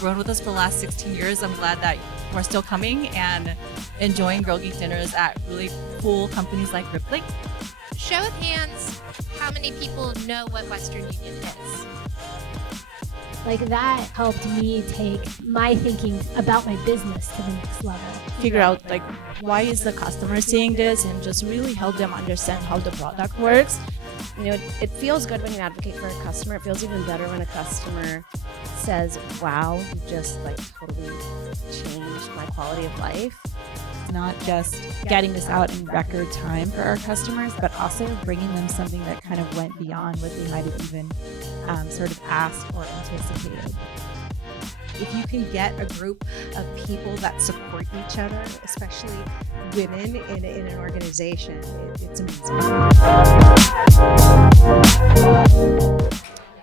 grown with us for the last 16 years. I'm glad that we're still coming and enjoying Girl Geek dinners at really cool companies like Rippling. Show of hands, how many people know what Western Union is? Like that helped me take my thinking about my business to the next level. Figure out like why is the customer seeing this and just really help them understand how the product works. You know, it feels good when you advocate for a customer. It feels even better when a customer says, wow, you just like totally changed my quality of life. Not just getting this out in record time for our customers, but also bringing them something that kind of went beyond what they might have even sort of asked or anticipated. If you can get a group of people that support each other, especially women in an organization, it's amazing.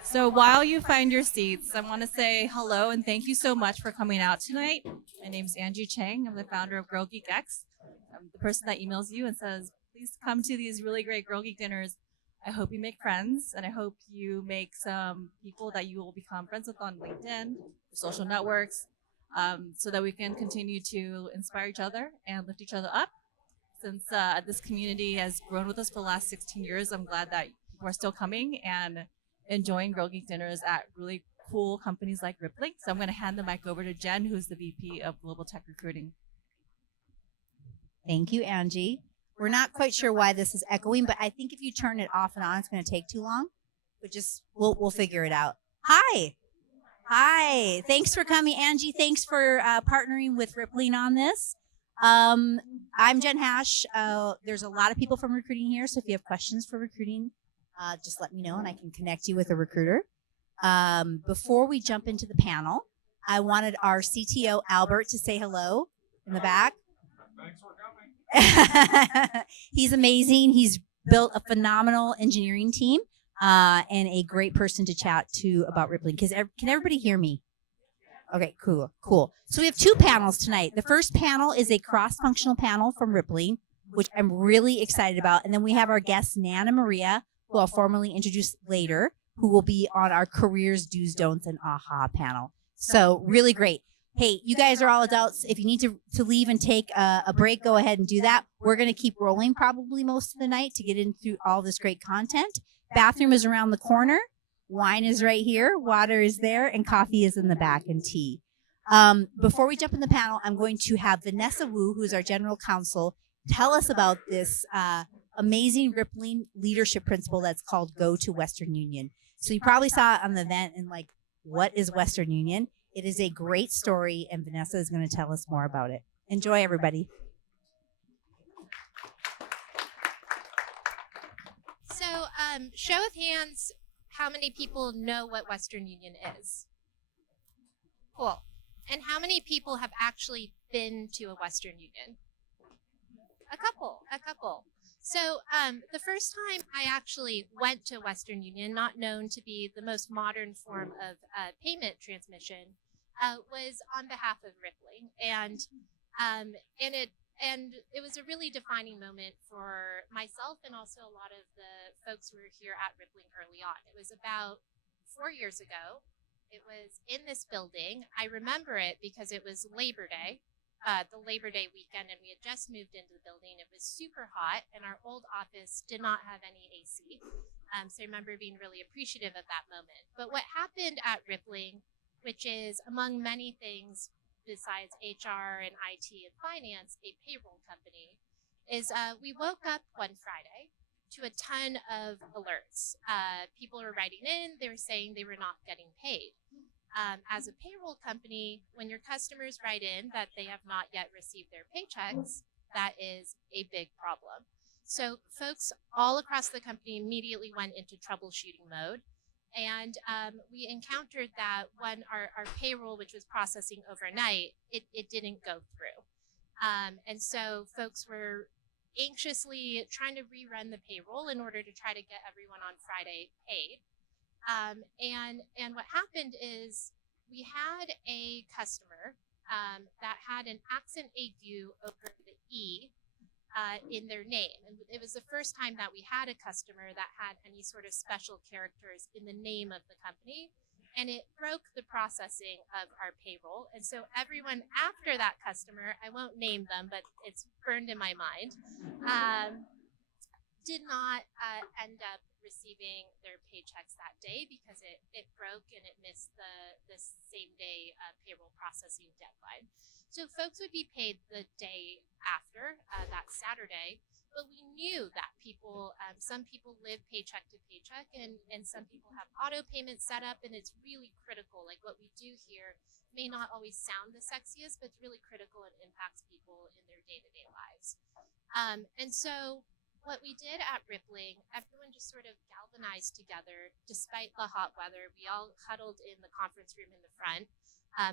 So while you find your seats, I want to say hello and thank you so much for coming out tonight. My name is Angie Chang. I'm the founder of Girl Geek X. I'm the person that emails you and says, please come to these really great Girl Geek dinners. I hope you make friends, and I hope you make some people that you will become friends with on LinkedIn, social networks, so that we can continue to inspire each other and lift each other up. Since this community has grown with us for the last 16 years, I'm glad that we're still coming and enjoying Girl Geek dinners at really cool companies like Rippling. So I'm going to hand the mic over to Jen, who's the VP of Global Tech Recruiting. Thank you, Angie. We're not quite sure why this is echoing, but I think if you turn it off and on, it's going to take too long. But just we'll figure it out. Hi. Thanks for coming, Angie. Thanks for partnering with Rippling on this. I'm Jen Hasche. There's a lot of people from recruiting here, so if you have questions for recruiting, just let me know and I can connect you with a recruiter. Before we jump into the panel, I wanted our CTO, Albert, to say hello in the back. Thanks for coming. He's amazing. He's built a phenomenal engineering team and a great person to chat to about Rippling. Can everybody hear me? Okay, cool. So we have two panels tonight. The first panel is a cross-functional panel from Rippling, which I'm really excited about. And then we have our guests, Nan and Maria, who I'll formally introduce later, who will be on our careers, do's, don'ts, and aha panel. So really great. Hey, you guys are all adults. If you need to leave and take a break, go ahead and do that. We're going to keep rolling probably most of the night to get into all this great content. Bathroom is around the corner. Wine is right here. Water is there. And coffee is in the back and tea. Before we jump in the panel, I'm going to have Vanessa Wu, who is our general counsel, tell us about this amazing Rippling leadership principle that's called Go to Western Union. So you probably saw it on the event and like, what is Western Union? It is a great story, and Vanessa is going to tell us more about it. Enjoy, everybody. So, show of hands, how many people know what Western Union is? Cool. And how many people have actually been to a Western Union? A couple. So the first time I actually went to Western Union, not known to be the most modern form of payment transmission, was on behalf of Rippling, and it was a really defining moment for myself and also a lot of the folks who were here at Rippling early on. It was about 4 years ago. It was in this building. I remember it because it was Labor Day. The Labor Day weekend, and we had just moved into the building. It was super hot, and our old office did not have any AC. So I remember being really appreciative of that moment. But what happened at Rippling, which is among many things besides HR and IT and finance, a payroll company, is we woke up one Friday to a ton of alerts. People were writing in, they were saying they were not getting paid. As a payroll company, when your customers write in that they have not yet received their paychecks, that is a big problem. So folks all across the company immediately went into troubleshooting mode. And we encountered that when our payroll, which was processing overnight, it didn't go through. And so folks were anxiously trying to rerun the payroll in order to try to get everyone on Friday paid. And what happened is we had a customer that had an accent aigu over the E in their name. And it was the first time that we had a customer that had any sort of special characters in the name of the company. and it broke the processing of our payroll. And so everyone after that customer, I won't name them, but it's burned in my mind, did not end up receiving their paychecks that day because it broke and it missed the same day payroll processing deadline. So folks would be paid the day after, that Saturday, but we knew that people, some people live paycheck to paycheck, and some people have auto payments set up, and it's really critical. Like what we do here may not always sound the sexiest, but it's really critical and impacts people in their day-to-day lives. And so what we did at Rippling, everyone just sort of galvanized together despite the hot weather. We all huddled in the conference room in the front.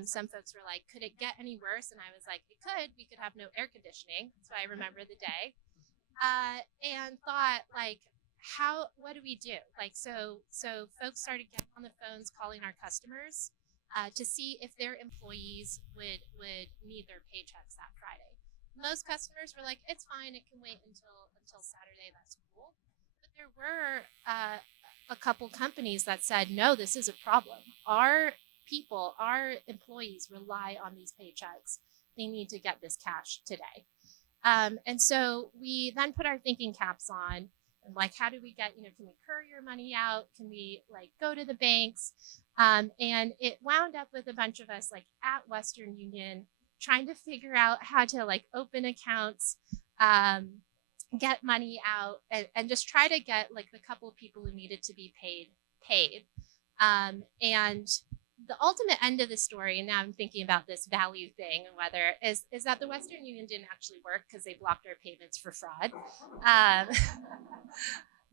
Some folks were like, could it get any worse? And I was like, it could. We could have no air conditioning. So I remember the day. And thought, like, what do we do? Like, so folks started getting on the phones, calling our customers to see if their employees would need their paychecks that Friday. Most customers were like, it's fine, it can wait until Saturday, that's cool. But there were a couple companies that said, no, this is a problem. Our people, our employees rely on these paychecks. They need to get this cash today. And so we then put our thinking caps on and like, how do we get, can we courier money out? Can we like go to the banks? And it wound up with a bunch of us like at Western Union trying to figure out how to like open accounts, get money out and just try to get like the couple of people who needed to be paid. And the ultimate end of the story, and now I'm thinking about this value thing and whether is that the Western Union didn't actually work because they blocked our payments for fraud.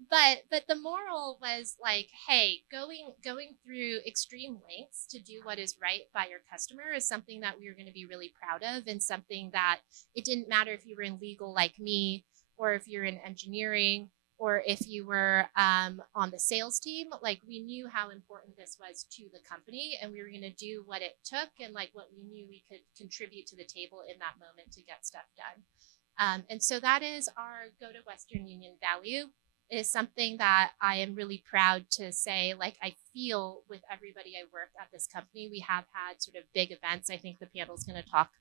But the moral was like, hey, going through extreme lengths to do what is right by your customer is something that we were going to be really proud of, and something that it didn't matter if you were in legal like me, or if you're in engineering, or if you were on the sales team. Like, we knew how important this was to the company, and we were going to do what it took and like what we knew we could contribute to the table in that moment to get stuff done. And so that is our Go to Western Union value. It is something that I am really proud to say, like, I feel with everybody I work at this company. We have had sort of big events. I think the panel is going to talk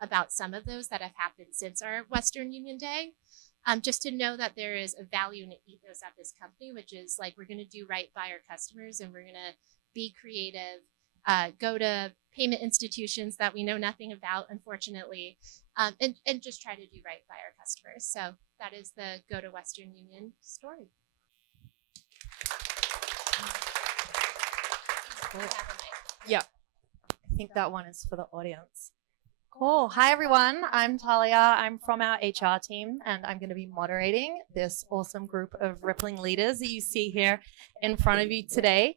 about some of those that have happened since our Western Union Day. Just to know that there is a value and an ethos at this company, which is like, we're going to do right by our customers, and we're going to be creative, go to payment institutions that we know nothing about, unfortunately, and just try to do right by our customers. So that is the Go to Western Union story. Yeah, I think that one is for the audience. Cool. Hi, everyone. I'm Talia. I'm from our HR team, and I'm going to be moderating this awesome group of Rippling leaders that you see here in front of you today.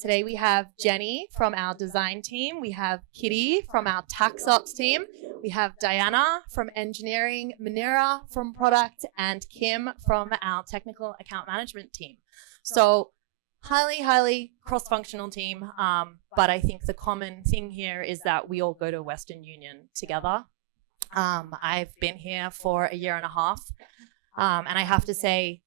Today we have Jenny from our design team. We have Kitty from our tax ops team. We have Diana from engineering, Manira from product, and Kim from our technical account management team. So highly cross-functional team, but I think the common thing here is that we all go to Western Union together. I've been here for a year and a half, and I have to say,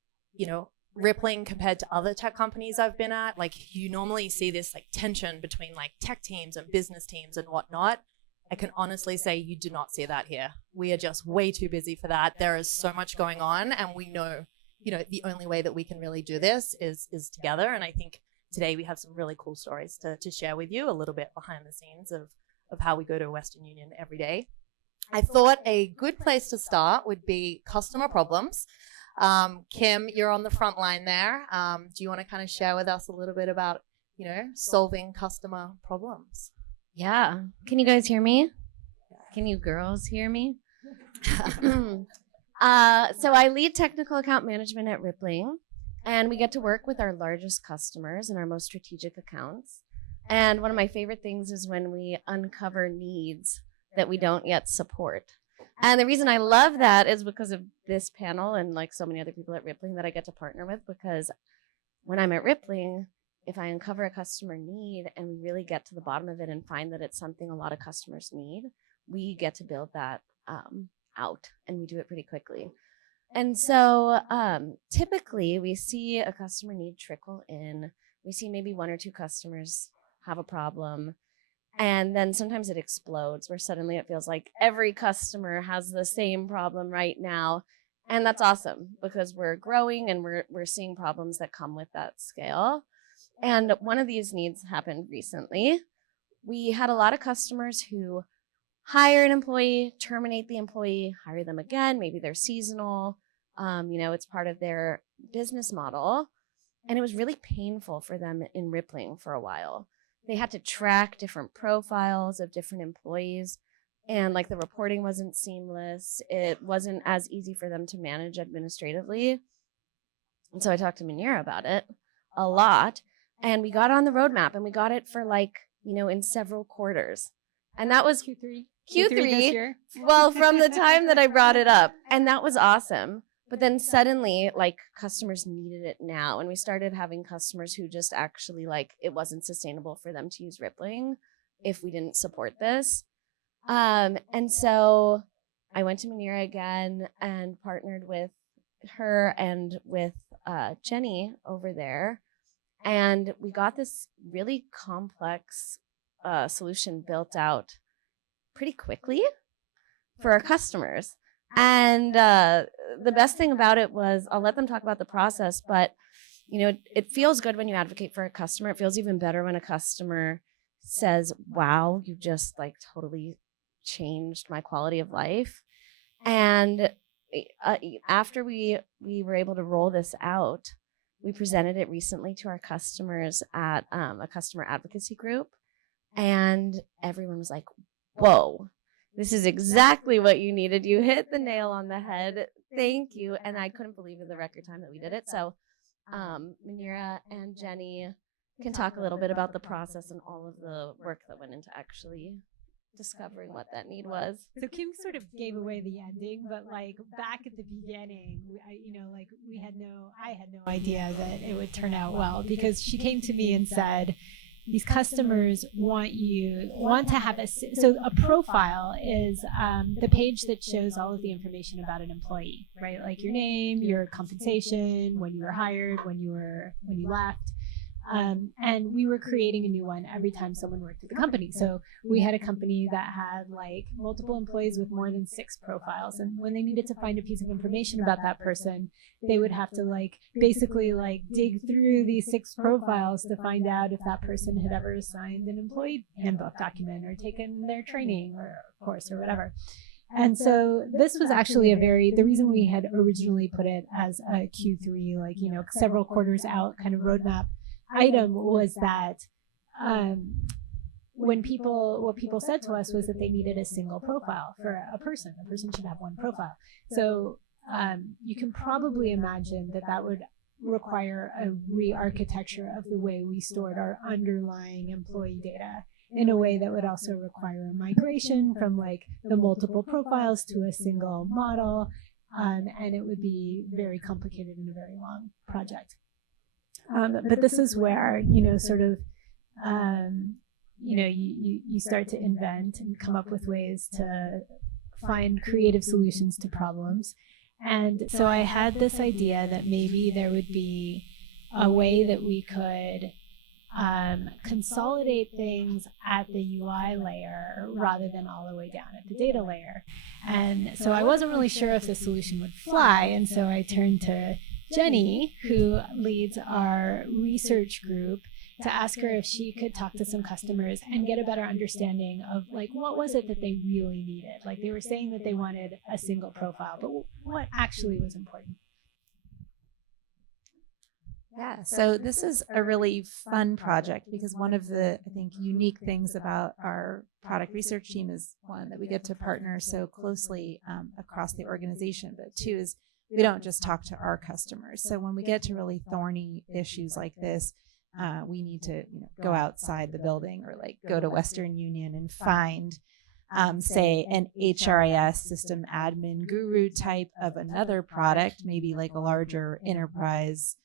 Rippling compared to other tech companies I've been at, like, you normally see this like tension between like tech teams and business teams and whatnot. I can honestly say you do not see that here. We are just way too busy for that. There is so much going on, and we know the only way that we can really do this is together. And I think today we have some really cool stories to share with you, a little bit behind the scenes of how we go to Western Union every day. I thought a good place to start would be customer problems. Kim, you're on the front line there. Do you want to kind of share with us a little bit about, solving customer problems? Yeah. Can you guys hear me? Can you girls hear me? So I lead technical account management at Rippling, and we get to work with our largest customers and our most strategic accounts. And one of my favorite things is when we uncover needs that we don't yet support. And the reason I love that is because of this panel and like so many other people at Rippling that I get to partner with, because when I'm at Rippling, if I uncover a customer need and we really get to the bottom of it and find that it's something a lot of customers need, we get to build that out, and we do it pretty quickly. And so typically we see a customer need trickle in. We see maybe one or two customers have a problem. And then sometimes it explodes where suddenly it feels like every customer has the same problem right now. And that's awesome because we're growing and we're seeing problems that come with that scale. And one of these needs happened recently. We had a lot of customers who hire an employee, terminate the employee, hire them again. Maybe they're seasonal. It's part of their business model. And it was really painful for them in Rippling for a while. They had to track different profiles of different employees. And like the reporting wasn't seamless. It wasn't as easy for them to manage administratively. And so I talked to Manira about it a lot. And we got on the roadmap and we got it for in several quarters. And that was Q3 Q3 this year. well, from the time that I brought it up. And that was awesome. But then suddenly, customers needed it now. And we started having customers who just actually, it wasn't sustainable for them to use Rippling if we didn't support this. And so I went to Manira again and partnered with her and with Jenny over there. And we got this really complex solution built out pretty quickly for our customers. And the best thing about it was, I'll let them talk about the process, but it feels good when you advocate for a customer. It feels even better when a customer says, wow, you just totally changed my quality of life. And after we were able to roll this out, we presented it recently to our customers at a customer advocacy group. And everyone was like, whoa, this is exactly what you needed. You hit the nail on the head. Thank you. And I couldn't believe in the record time that we did it. So Manira and Jenny can talk a little bit about the process and all of the work that went into actually discovering what that need was. So Kim sort of gave away the ending, but back at the beginning, I had no idea that it would turn out well, because she came to me and said, these customers want to have a profile is the page that shows all of the information about an employee, right? Like your name, your compensation, when you were hired, when you left. And we were creating a new one every time someone worked at the company. So we had a company that had multiple employees with more than 6 profiles. And when they needed to find a piece of information about that person, they would have to basically dig through these 6 profiles to find out if that person had ever signed an employee handbook document or taken their training or course or whatever. And so this was actually the reason we had originally put it as a Q3, several quarters out kind of roadmap item was that what people said to us was that they needed a single profile for a person. A person should have one profile. So you can probably imagine that would require a re-architecture of the way we stored our underlying employee data in a way that would also require a migration from the multiple profiles to a single model. And it would be very complicated and a very long project. But this is where, you start to invent and come up with ways to find creative solutions to problems. And so I had this idea that maybe there would be a way that we could consolidate things at the UI layer rather than all the way down at the data layer. And so I wasn't really sure if the solution would fly. And so I turned to Jenny, who leads our research group, to ask her if she could talk to some customers and get a better understanding of what was it that they really needed. They were saying that they wanted a single profile, but what actually was important? Yeah, so this is a really fun project because one of the, I think, unique things about our product research team is, one, that we get to partner so closely across the organization, but 2 is we don't just talk to our customers. So when we get to really thorny issues like this, we need to go outside the building or go to Western Union and find, say, an HRIS system admin guru type of another product, maybe a larger enterprise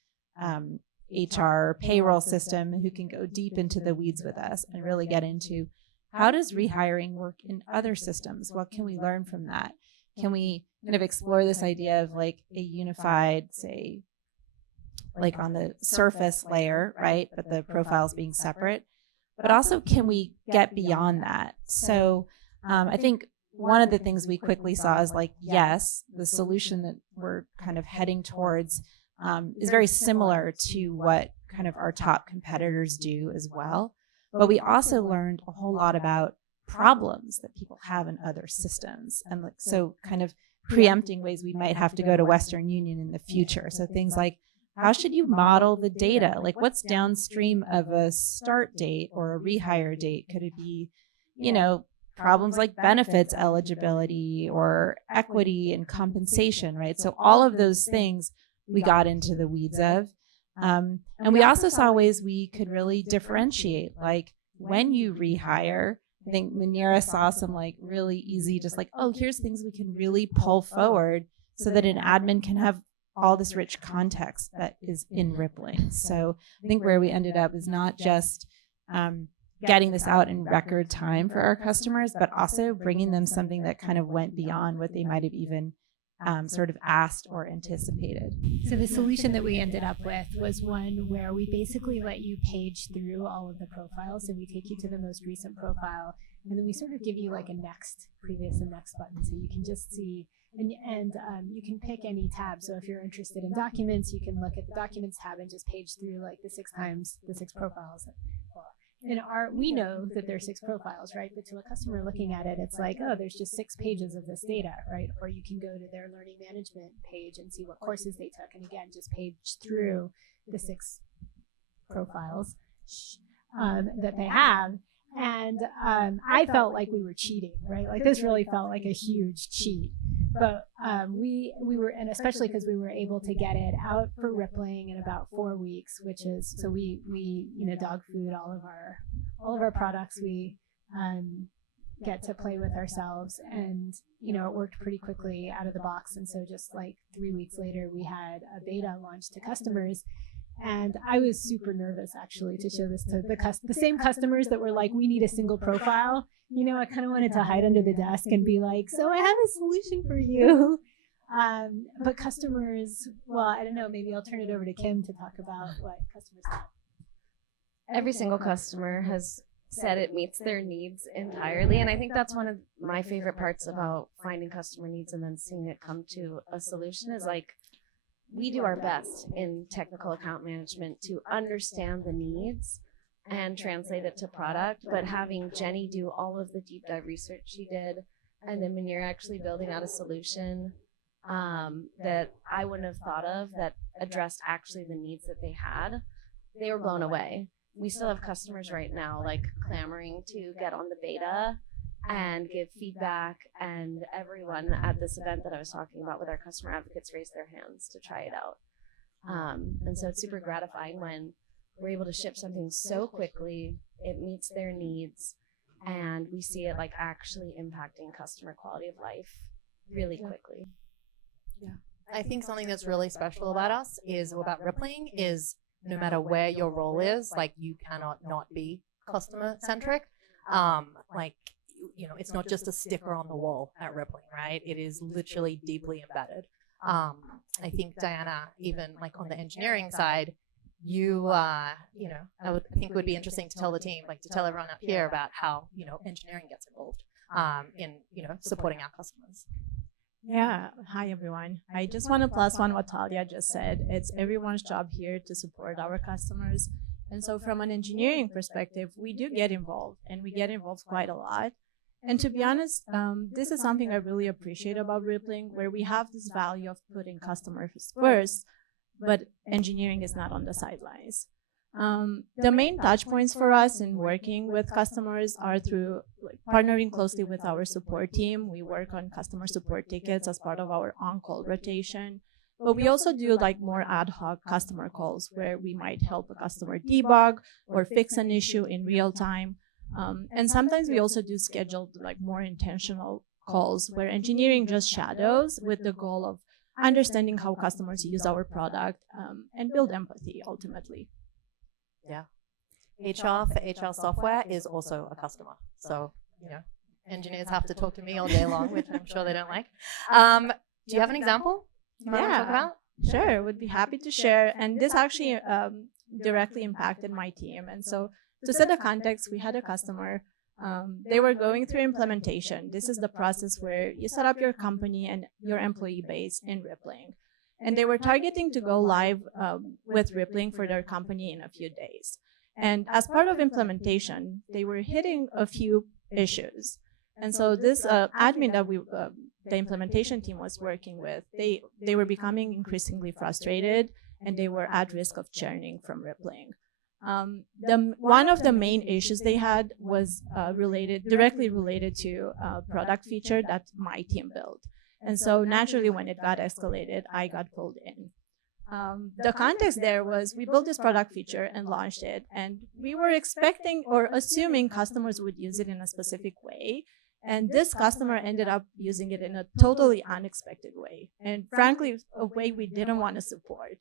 HR payroll system who can go deep into the weeds with us and really get into how does rehiring work in other systems? What can we learn from that? Can we kind of explore this idea of a unified, say, on the surface layer, right? But the profiles being separate. but also can we get beyond that? So I think one of the things we quickly saw is like, yes, the solution that we're kind of heading towards is very similar to what kind of our top competitors do as well. But we also learned a whole lot about problems that people have in other systems. And like, so kind of preempting ways we might have to go to Western Union in the future. So things like, how should you model the data? Like what's downstream of a start date or a rehire date? Could it be, you know, problems like benefits eligibility or equity and compensation, right? So all of those things we got into the weeds of. And we also saw ways we could really differentiate, like when you rehire, I think Manira saw some like really easy, just like, oh, here's things we can really pull forward so that an admin can have all this rich context that is in Rippling. So I think where we ended up is not just getting this out in record time for our customers, but also bringing them something that kind of went beyond what they might have even sort of asked or anticipated. So the solution that we ended up with was one where we basically let you page through all of the profiles. So we take you to the most recent profile, and then we sort of give you like a next, previous, and next button, so you can just see. And you can pick any tab. So if you're interested in documents, you can look at the documents tab and just page through like the 6 profiles. And we know that there's 6 profiles, right? But to a customer looking at it, it's like, oh, there's just 6 pages of this data, right? Or you can go to their learning management page and see what courses they took. And again, just page through the 6 profiles that they have. And I felt like we were cheating, right? Like this really felt like a huge cheat. But we were, and especially because we were able to get it out for Rippling in about 4 weeks, which is, so we dog food all of our products. We get to play with ourselves, and it worked pretty quickly out of the box. And so just like 3 weeks later, we had a beta launch to customers. And I was super nervous actually to show this to the same customers that were like, we need a single profile. I kind of wanted to hide under the desk and be like, so I have a solution for you. But customers, well, I don't know, maybe I'll turn it over to Kim to talk about what customers thought. Every single customer has said it meets their needs entirely. And I think that's one of my favorite parts about finding customer needs and then seeing it come to a solution is like, we do our best in technical account management to understand the needs and translate it to product, but having Jenny do all of the deep dive research she did, and then when you're actually building out a solution that I wouldn't have thought of that addressed actually the needs that they had, they were blown away. We still have customers right now like clamoring to get on the beta and give feedback, and everyone at this event that I was talking about with our customer advocates raised their hands to try it out. And so it's super gratifying when we're able to ship something so quickly, it meets their needs, and we see it like actually impacting customer quality of life really quickly. Yeah. I think something that's really special about us is about Rippling is no matter where your role is, like you cannot not be customer centric. It's not just a sticker on the wall at Rippling, right? It is literally deeply embedded. I think Diana, even like on the engineering side, I think it would be interesting to tell the team, like to tell everyone up here about how, engineering gets involved in, supporting our customers. Yeah. Hi, everyone. I just want to plus one what Talia just said. It's everyone's job here to support our customers. And so from an engineering perspective, we do get involved, and we get involved quite a lot. And to be honest, this is something I really appreciate about Rippling, where we have this value of putting customers first, but engineering is not on the sidelines. The main touch points for us in working with customers are through partnering closely with our support team. We work on customer support tickets as part of our on-call rotation. But we also do more ad hoc customer calls where we might help a customer debug or fix an issue in real time. And sometimes we also do scheduled more intentional calls where engineering just shadows with the goal of understanding how customers use our product and build empathy ultimately. Yeah. HR for HR software is also a customer. So, engineers have to talk to me all day long, which I'm sure they don't like. Do you have an example you might want to talk about? Sure, would be happy to share. And this actually directly impacted my team. And so to set the context, we had a customer. They were going through implementation. This is the process where you set up your company and your employee base in Rippling. And they were targeting to go live with Rippling for their company in a few days. And as part of implementation, they were hitting a few issues. And so this admin that the implementation team was working with, they were becoming increasingly frustrated, and they were at risk of churning from Rippling. One of the main issues they had was directly related to a product feature that my team built. And so naturally, when it got escalated, I got pulled in. The context there was we built this product feature and launched it, and we were expecting or assuming customers would use it in a specific way. And this customer ended up using it in a totally unexpected way, and frankly, a way we didn't want to support.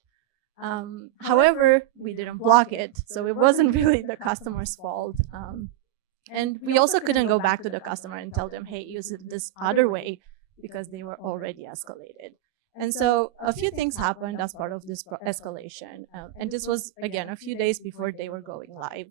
However, we didn't block it, so it wasn't really the customer's fault. And we also couldn't go back to the customer and tell them, hey, use it this other way, because they were already escalated. And so a few things happened as part of this escalation. And this was, again, a few days before they were going live.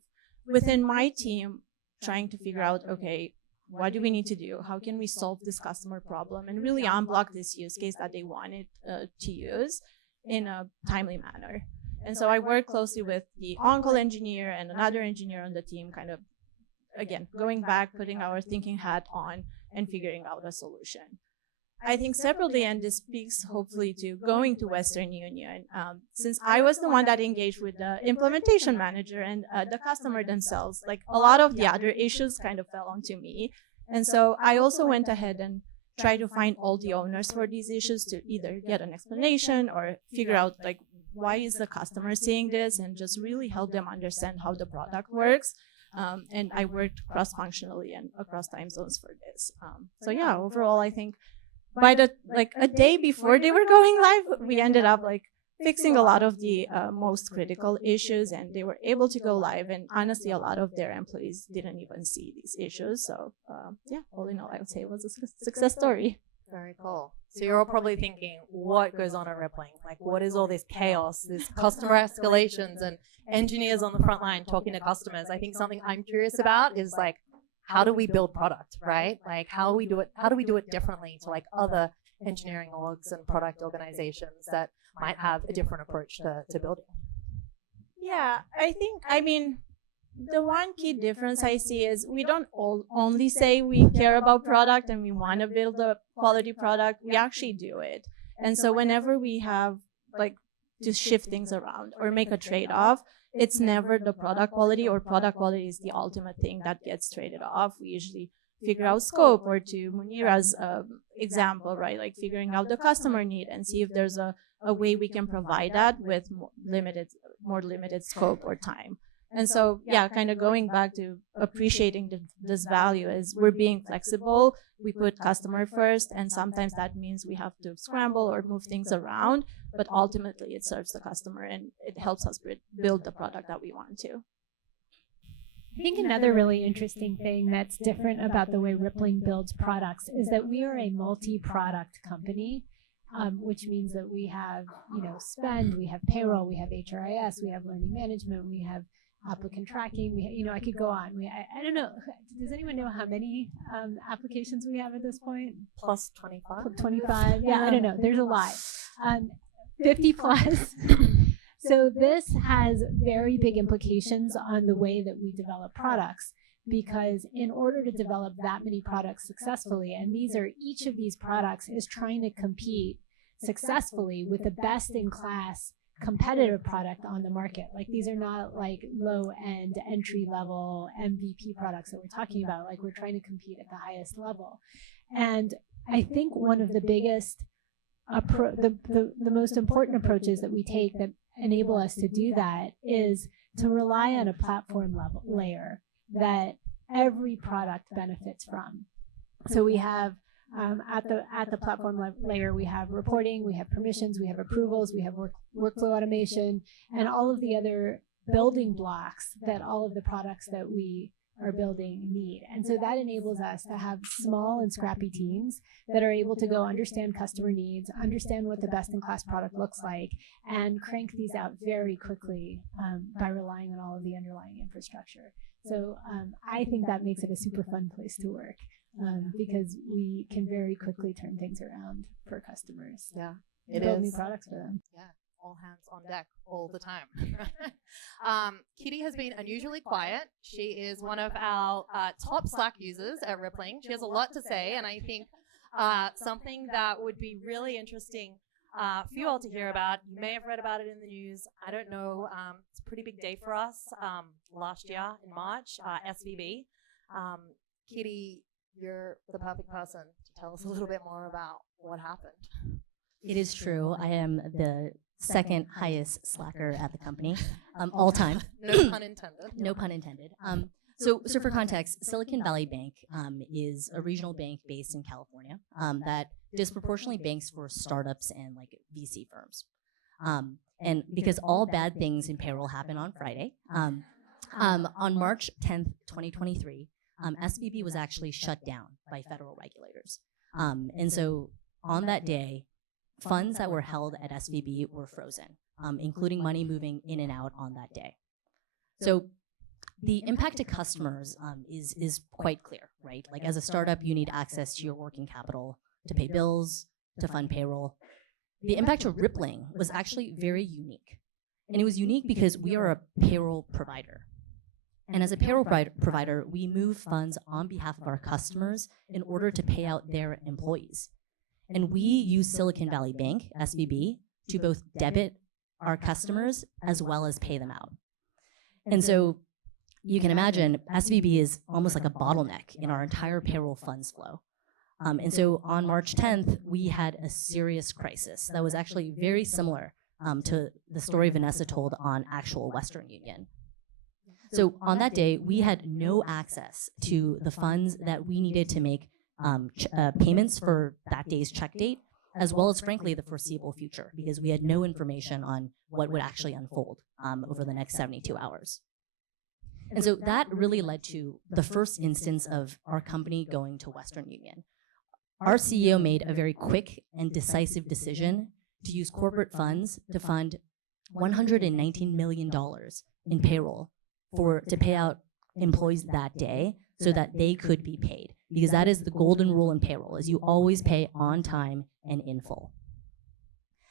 Within my team, trying to figure out, okay, what do we need to do? How can we solve this customer problem and really unblock this use case that they wanted to use in a timely manner? And so I worked closely with the on-call engineer and another engineer on the team, kind of, again, going back, putting our thinking hat on and figuring out a solution. I think separately, and this speaks hopefully to going to Western Union, since I was the one that engaged with the implementation manager and the customer themselves, like a lot of the other issues kind of fell onto me. And so I also went ahead and tried to find all the owners for these issues to either get an explanation or figure out like why is the customer seeing this, and just really help them understand how the product works. And I worked cross-functionally and across time zones for this. So yeah, overall, I think by a day before they were going live, we ended up fixing a lot of the most critical issues, and they were able to go live. And honestly, a lot of their employees didn't even see these issues. So yeah, all in all, I would say it was a success story. Very cool. So you're all probably thinking, what goes on at Rippling? Like, what is all this chaos, this customer escalations, and engineers on the front line talking to customers? I think something I'm curious about is how do we build product, right? Like, how do we do it differently to other engineering orgs and product organizations that might have a different approach to building? Yeah, I mean, the one key difference I see is we don't only say we care about product and we want to build a quality product, we actually do it. And so whenever we have to shift things around or make a trade-off, it's never the product quality, or product quality is the ultimate thing that gets traded off. We usually figure out scope, or to Munira's example, right? Like figuring out the customer need and see if there's a way we can provide that with more limited scope or time. And so, yeah, kind of going back to appreciating this value is we're being flexible. We put customer first, and sometimes that means we have to scramble or move things around, but ultimately it serves the customer and it helps us build the product that we want to. I think another really interesting thing that's different about the way Rippling builds products is that we are a multi-product company, which means that we have, spend, we have payroll, we have HRIS, we have learning management, we have applicant tracking. I could go on. I don't know. Does anyone know how many applications we have at this point? Plus 25. 25. Yeah, I don't know. There's a lot. 50 plus. So this has very big implications on the way that we develop products, because in order to develop that many products successfully, and each of these products is trying to compete successfully with the best in class competitive product on the market. Like, these are not low end entry level MVP products that we're talking about. We're trying to compete at the highest level. And I think one of the biggest the most important approaches that we take that enable us to do that is to rely on a platform layer that every product benefits from. So we have at the platform layer, we have reporting, we have permissions, we have approvals, we have workflow automation, and all of the other building blocks that all of the products that we are building need. And so that enables us to have small and scrappy teams that are able to go understand customer needs, understand what the best-in-class product looks like, and crank these out very quickly by relying on all of the underlying infrastructure. So I think that makes it a super fun place to work because we can very quickly turn things around for customers. Yeah, and build new products for them. Yeah. All hands on deck all the time. Kitty has been unusually quiet. She is one of our top Slack users at Rippling. She has a lot to say, and I think something that would be really interesting for you all to hear about. You may have read about it in the news. I don't know. It's a pretty big day for us. Last year in March, SVB. Kitty, you're the perfect person to tell us a little bit more about what happened. It is true. I am the second highest slacker at the company, all time. No pun intended. No pun intended. So for context, Silicon Valley Bank is a regional bank based in California that disproportionately banks for startups and like VC firms. And because all bad things in payroll happen on Friday, on March 10th, 2023, SVB was actually shut down by federal regulators. And so on that day, funds that were held at SVB were frozen, including money moving in and out on that day. So the impact to customers is quite clear, right? Like as a startup, you need access to your working capital to pay bills, to fund payroll. The impact to Rippling was actually very unique. And it was unique because we are a payroll provider. And as a payroll provider, we move funds on behalf of our customers in order to pay out their employees. And we use Silicon Valley Bank, SVB, to both debit our customers as well as pay them out. And so you can imagine SVB is almost like a bottleneck in our entire payroll funds flow. And so on March 10th, we had a serious crisis that was actually very similar to the story Vanessa told on actual Western Union. So on that day, we had no access to the funds that we needed to make payments for that day's check date, as well as, frankly, the foreseeable future, because we had no information on what would actually unfold over the next 72 hours. And so that really led to the first instance of our company going to Western Union. Our CEO made a very quick and decisive decision to use corporate funds to fund $119 million in payroll to pay out employees that day so that they could be paid. Because that is the golden rule in payroll, is you always pay on time and in full.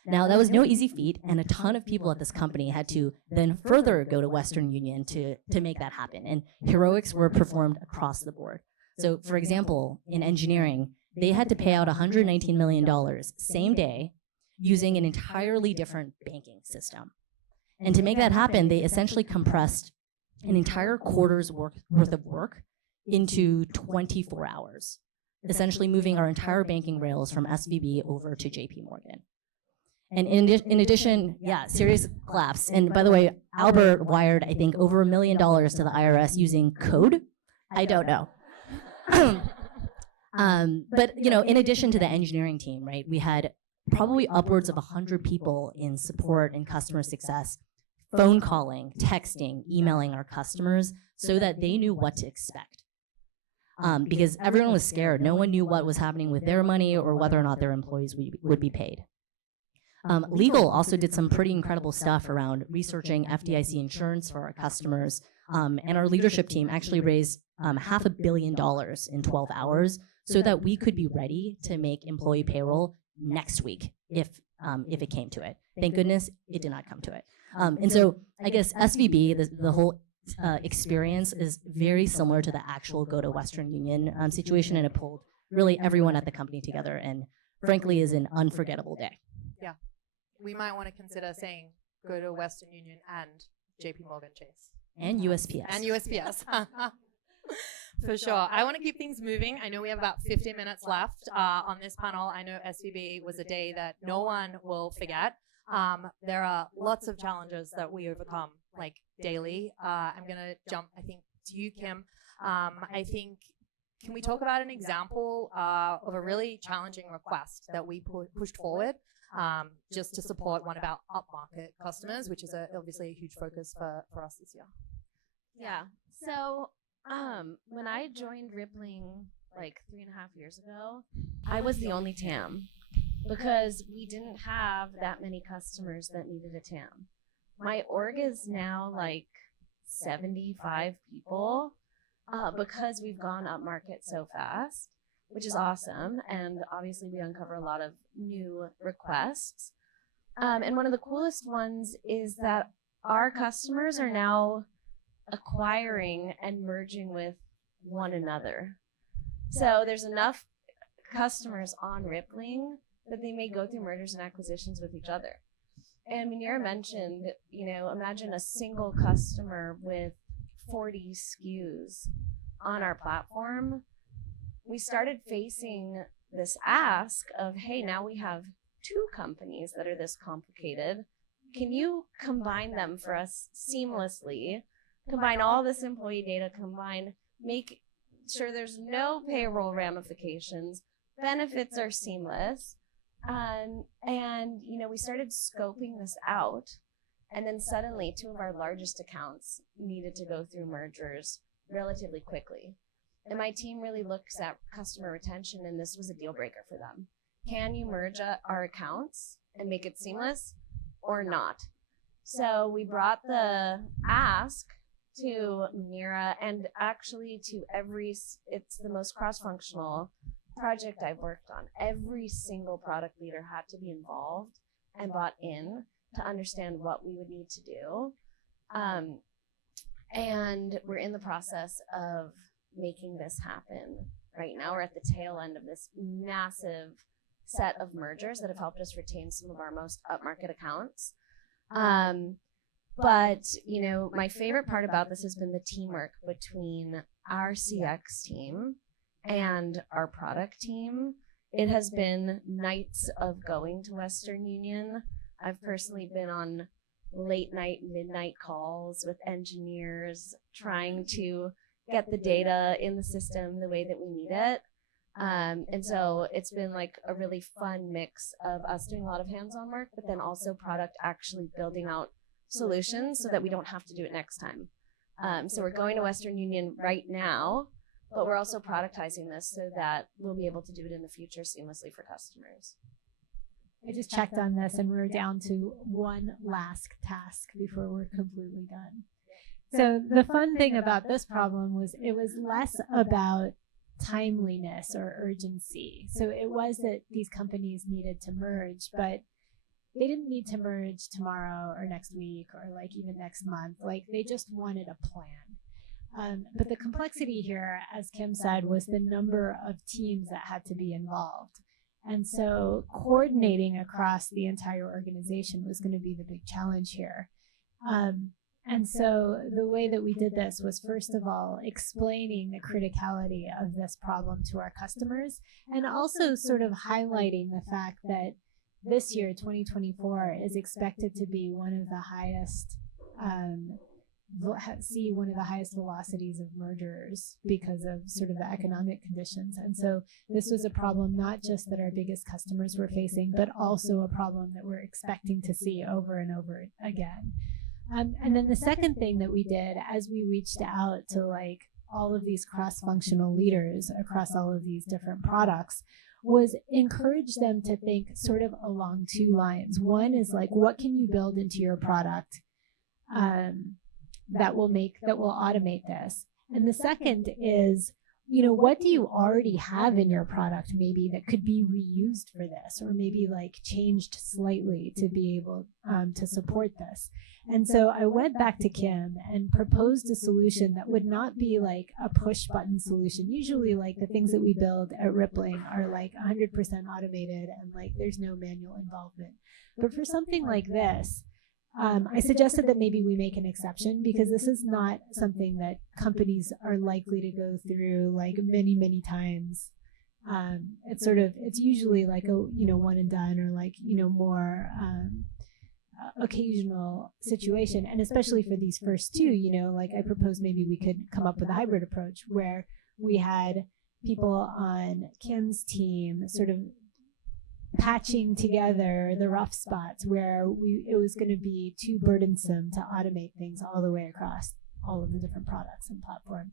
Now, that was no easy feat, and a ton of people at this company had to then further go to Western Union to make that happen, and heroics were performed across the board. So, for example, in engineering, they had to pay out $119 million same day using an entirely different banking system. And to make that happen, they essentially compressed an entire quarter's worth of work into 24 hours, essentially moving our entire banking rails from SVB over to JP Morgan. And in addition, yeah, serious collapse. And by the way, Albert wired, I think, over $1 million to the IRS using code. I don't know. But you know, in addition to the engineering team, right, we had probably upwards of 100 people in support and customer success, phone calling, texting, emailing our customers so that they knew what to expect. Because everyone was scared. No one knew what was happening with their money or whether or not their employees would be paid. Legal also did some pretty incredible stuff around researching FDIC insurance for our customers. And our leadership team actually raised $500 million in 12 hours so that we could be ready to make employee payroll next week if it came to it. Thank goodness it did not come to it. And so I guess SVB, the whole experience is very similar to the actual go to Western Union situation, and it pulled really everyone at the company together, and frankly is an unforgettable day. Yeah, we might want to consider saying go to Western Union and JP Morgan Chase. And USPS. And USPS. For sure. I want to keep things moving. I know we have about 15 minutes left on this panel. I know SVB was a day that no one will forget. There are lots of challenges that we overcome, like daily. I'm going to jump, I think, to you, Kim. I think, can we talk about an example of a really challenging request that we pushed forward just to support one of our upmarket customers, which is obviously a huge focus for us this year? Yeah. So When I joined Rippling like 3.5 years ago, I was the only TAM because we didn't have that many customers that needed a TAM. My org is now like 75 people because we've gone up market so fast, which is awesome. And obviously we uncover a lot of new requests. And one of the coolest ones is that our customers are now acquiring and merging with one another. So there's enough customers on Rippling that they may go through mergers and acquisitions with each other. And Munira mentioned, imagine a single customer with 40 SKUs on our platform. We started facing this ask of, hey, now we have 2 companies that are this complicated. Can you combine them for us seamlessly? Combine all this employee data, make sure there's no payroll ramifications, benefits are seamless. We started scoping this out. And then suddenly 2 of our largest accounts needed to go through mergers relatively quickly. And my team really looks at customer retention, and this was a deal breaker for them. Can you merge our accounts and make it seamless or not? So we brought the ask to Munira and actually to it's the most cross-functional project I've worked on. Every single product leader had to be involved and bought in to understand what we would need to do. And we're in the process of making this happen right now. We're at the tail end of this massive set of mergers that have helped us retain some of our most upmarket accounts. But my favorite part about this has been the teamwork between our CX team and our product team. It has been nights of going to Western Union. I've personally been on late night, midnight calls with engineers trying to get the data in the system the way that we need it. And so it's been like a really fun mix of us doing a lot of hands-on work, but then also product actually building out solutions so that we don't have to do it next time. So we're going to Western Union right now, but we're also productizing this so that we'll be able to do it in the future seamlessly for customers. I just checked on this and we're down to one last task before we're completely done. So the fun thing about this problem was it was less about timeliness or urgency. So it was that these companies needed to merge, but they didn't need to merge tomorrow or next week or like even next month. Like they just wanted a plan. But the complexity here, as Kim said, was the number of teams that had to be involved. And so coordinating across the entire organization was going to be the big challenge here. And so the way that we did this was, first of all, explaining the criticality of this problem to our customers, and also sort of highlighting the fact that this year, 2024, is expected to be one of the highest, one of the highest velocities of mergers because of sort of the economic conditions. And so this was a problem not just that our biggest customers were facing, but also a problem that we're expecting to see over and over again. And then the second thing that we did as we reached out to like all of these cross-functional leaders across all of these different products was encourage them to think sort of along 2 lines. One is like, what can you build into your product that will automate this? And the second is, what do you already have in your product maybe that could be reused for this, or maybe like changed slightly to be able to support this? And so I went back to Kim and proposed a solution that would not be like a push button solution. Usually like the things that we build at Rippling are like 100% automated and like there's no manual involvement. But for something like this, I suggested that maybe we make an exception because this is not something that companies are likely to go through like many, many times. It's usually like a, one and done or like, more occasional situation. And especially for these first 2, like I proposed maybe we could come up with a hybrid approach where we had people on Kim's team sort of patching together the rough spots where it was going to be too burdensome to automate things all the way across all of the different products and platform.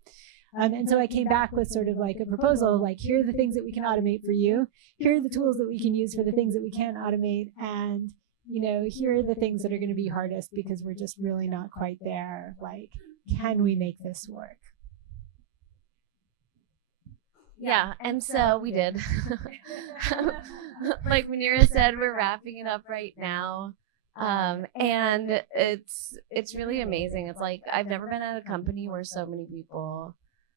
And so I came back with sort of like a proposal, like here are the things that we can automate for you. Here are the tools that we can use for the things that we can automate. And, here are the things that are going to be hardest because we're just really not quite there. Like, can we make this work? Yeah, and so we did. Like Manira said, we're wrapping it up right now. And it's really amazing. It's like I've never been at a company where so many people,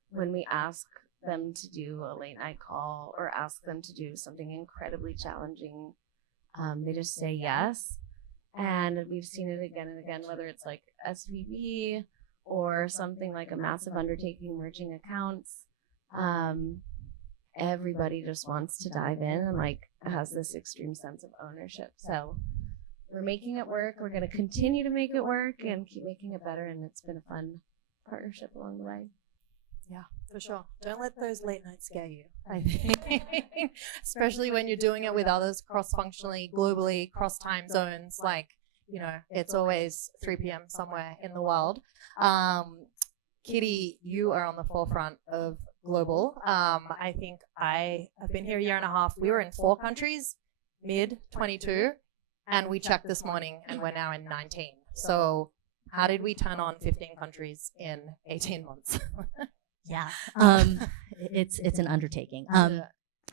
when we ask them to do a late night call or ask them to do something incredibly challenging, they just say yes. And we've seen it again and again, whether it's like SVB or something like a massive undertaking, merging accounts. Everybody just wants to dive in and like has this extreme sense of ownership. So we're making it work. We're going to continue to make it work and keep making it better. And it's been a fun partnership along the way. Yeah, for sure. Don't let those late nights scare you, I think. Especially when you're doing it with others cross-functionally, globally, cross time zones. Like, it's always 3 p.m. somewhere in the world. Kitty, you are on the forefront of global. I think I have been here a year and a half. We were in 4 countries, mid 22, and we checked this morning and we're now in 19. So how did we turn on 15 countries in 18 months? Yeah, it's an undertaking.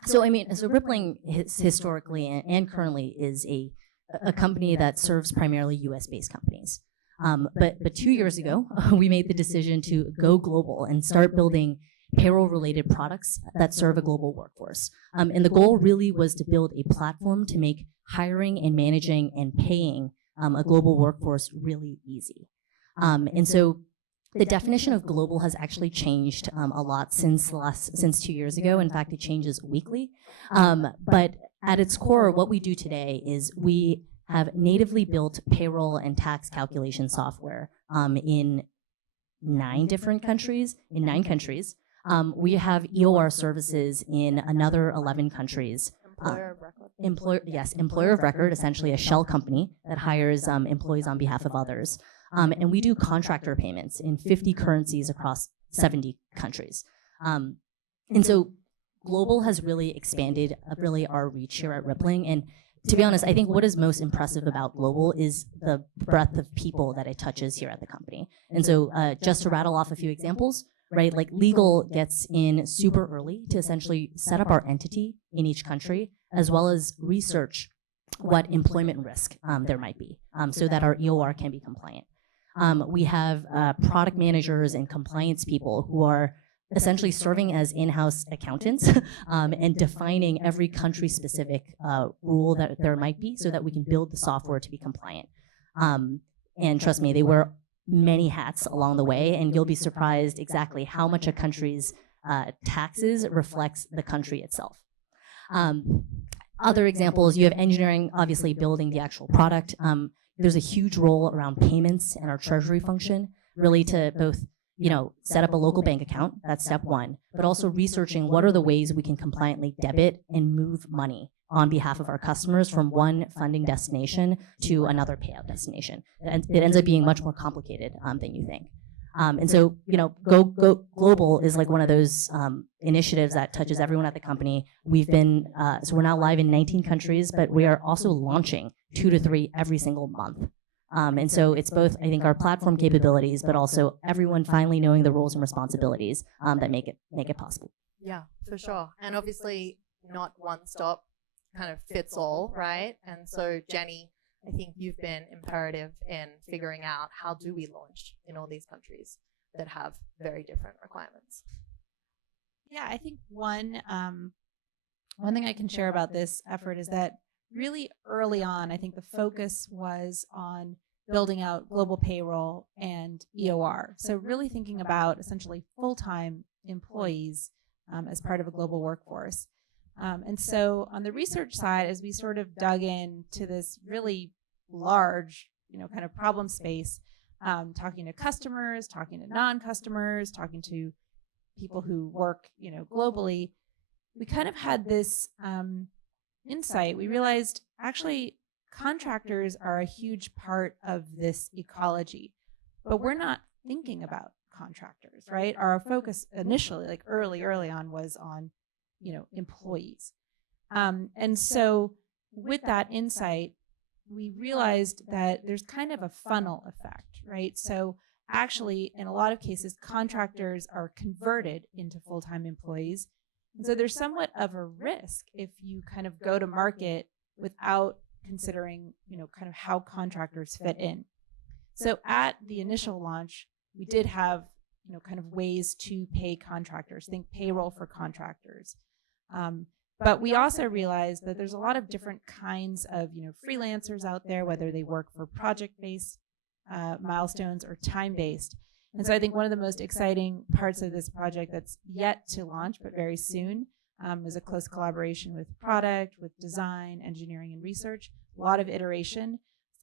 So Rippling historically and currently is a company that serves primarily U.S. based companies. But 2 years ago, we made the decision to go global and start building payroll-related products that serve a global workforce. And the goal really was to build a platform to make hiring and managing and paying a global workforce really easy. And so the definition of global has actually changed a lot since 2 years ago. In fact, it changes weekly. But at its core, what we do today is we have natively built payroll and tax calculation software in 9 countries. We have EOR services in another 11 countries. Employer of record. Employer of record, essentially a shell company that hires employees on behalf of others. And we do contractor payments in 50 currencies across 70 countries. And so global has really expanded our reach here at Rippling. And to be honest, I think what is most impressive about global is the breadth of people that it touches here at the company. And so just to rattle off a few examples, right, like legal gets in super early to essentially set up our entity in each country, as well as research what employment risk there might be so that our EOR can be compliant. We have product managers and compliance people who are essentially serving as in-house accountants and defining every country-specific rule that there might be so that we can build the software to be compliant. And trust me, they wear many hats along the way, and you'll be surprised exactly how much a country's taxes reflects the country itself. Other examples, you have engineering, obviously building the actual product. There's a huge role around payments and our treasury function, really to both set up a local bank account, that's step one, but also researching what are the ways we can compliantly debit and move money on behalf of our customers from one funding destination to another payout destination. And it ends up being much more complicated than you think. And so, Go Global is like one of those initiatives that touches everyone at the company. We've been, so we're now live in 19 countries, but we are also launching 2 to 3 every single month. And so it's both, I think, our platform capabilities, but also everyone finally knowing the roles and responsibilities that make it possible. Yeah, for sure. And obviously not one stop kind of fits all, right? And so Jenny, I think you've been imperative in figuring out how do we launch in all these countries that have very different requirements. Yeah, I think one thing I can share about this effort is that really early on, I think the focus was on building out global payroll and EOR. So really thinking about essentially full-time employees as part of a global workforce. And so on the research side, as we sort of dug into this really large, kind of problem space, talking to customers, talking to non-customers, talking to people who work, globally, we kind of had this insight. We realized actually contractors are a huge part of this ecology, but we're not thinking about contractors, right? Our focus initially, like early on, was on, employees. And so with that insight, we realized that there's kind of a funnel effect, right? So actually, in a lot of cases, contractors are converted into full-time employees. And so there's somewhat of a risk if you kind of go to market without considering, kind of how contractors fit in. So at the initial launch, we did have, kind of ways to pay contractors, think payroll for contractors. But we also realized that there's a lot of different kinds of, freelancers out there, whether they work for project-based milestones or time-based. And so I think one of the most exciting parts of this project that's yet to launch, but very soon, is a close collaboration with product, with design, engineering, and research, a lot of iteration,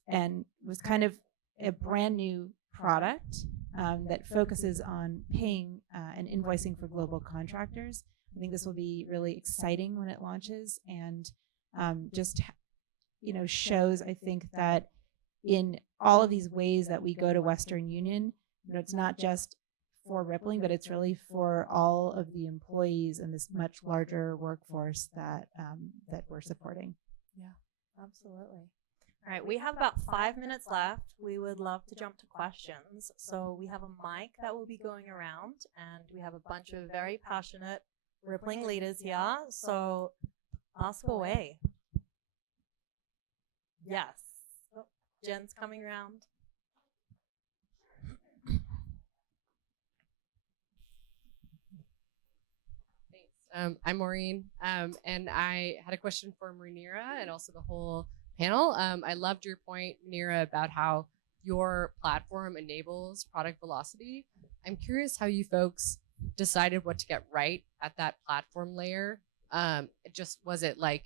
and was kind of a brand new product that focuses on paying and invoicing for global contractors. I think this will be really exciting when it launches, and just, shows, I think, that in all of these ways that we go to Western Union, it's not just for Rippling, but it's really for all of the employees in this much larger workforce that we're supporting. Yeah, absolutely. All right, we have about 5 minutes left. We would love to jump to questions. So we have a mic that will be going around, and we have a bunch of very passionate Rippling leaders here. So ask away. Yes. Oh, Jen's coming around. I'm Maureen, and I had a question for Munira and also the whole panel. I loved your point, Munira, about how your platform enables product velocity. I'm curious how you folks decided what to get right at that platform layer. Was it like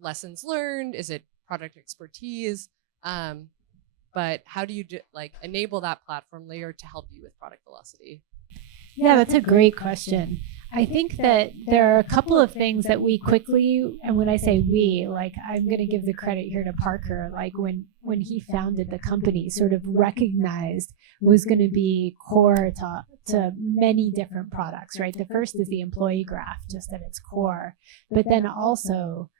lessons learned? Is it product expertise? But how do you enable that platform layer to help you with product velocity? Yeah, that's a great question. I think that there are a couple of things that we quickly, and when I say we, I'm going to give the credit here to Parker, when he founded the company, sort of recognized was going to be core to many different products, right? The first is the employee graph, just at its core. But then also,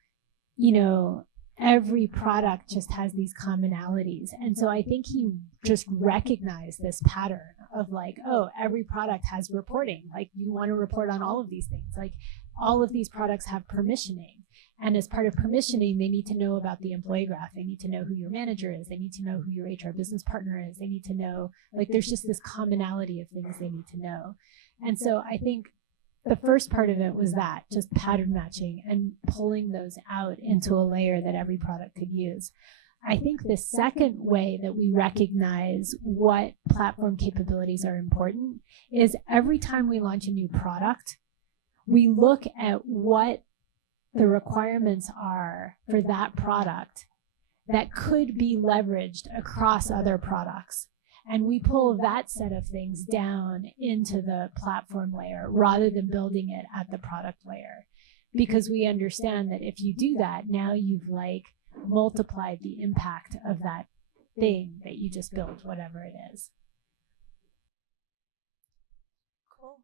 every product just has these commonalities. And so I think he just recognized this pattern of every product has reporting. You want to report on all of these things. All of these products have permissioning. And as part of permissioning, they need to know about the employee graph. They need to know who your manager is. They need to know who your HR business partner is. They need to know, there's just this commonality of things they need to know. And so I think the first part of it was that, just pattern matching and pulling those out into a layer that every product could use. I think the second way that we recognize what platform capabilities are important is every time we launch a new product, we look at what the requirements are for that product that could be leveraged across other products. And we pull that set of things down into the platform layer rather than building it at the product layer. Because we understand that if you do that, now you've multiplied the impact of that thing that you just built, whatever it is. Cool.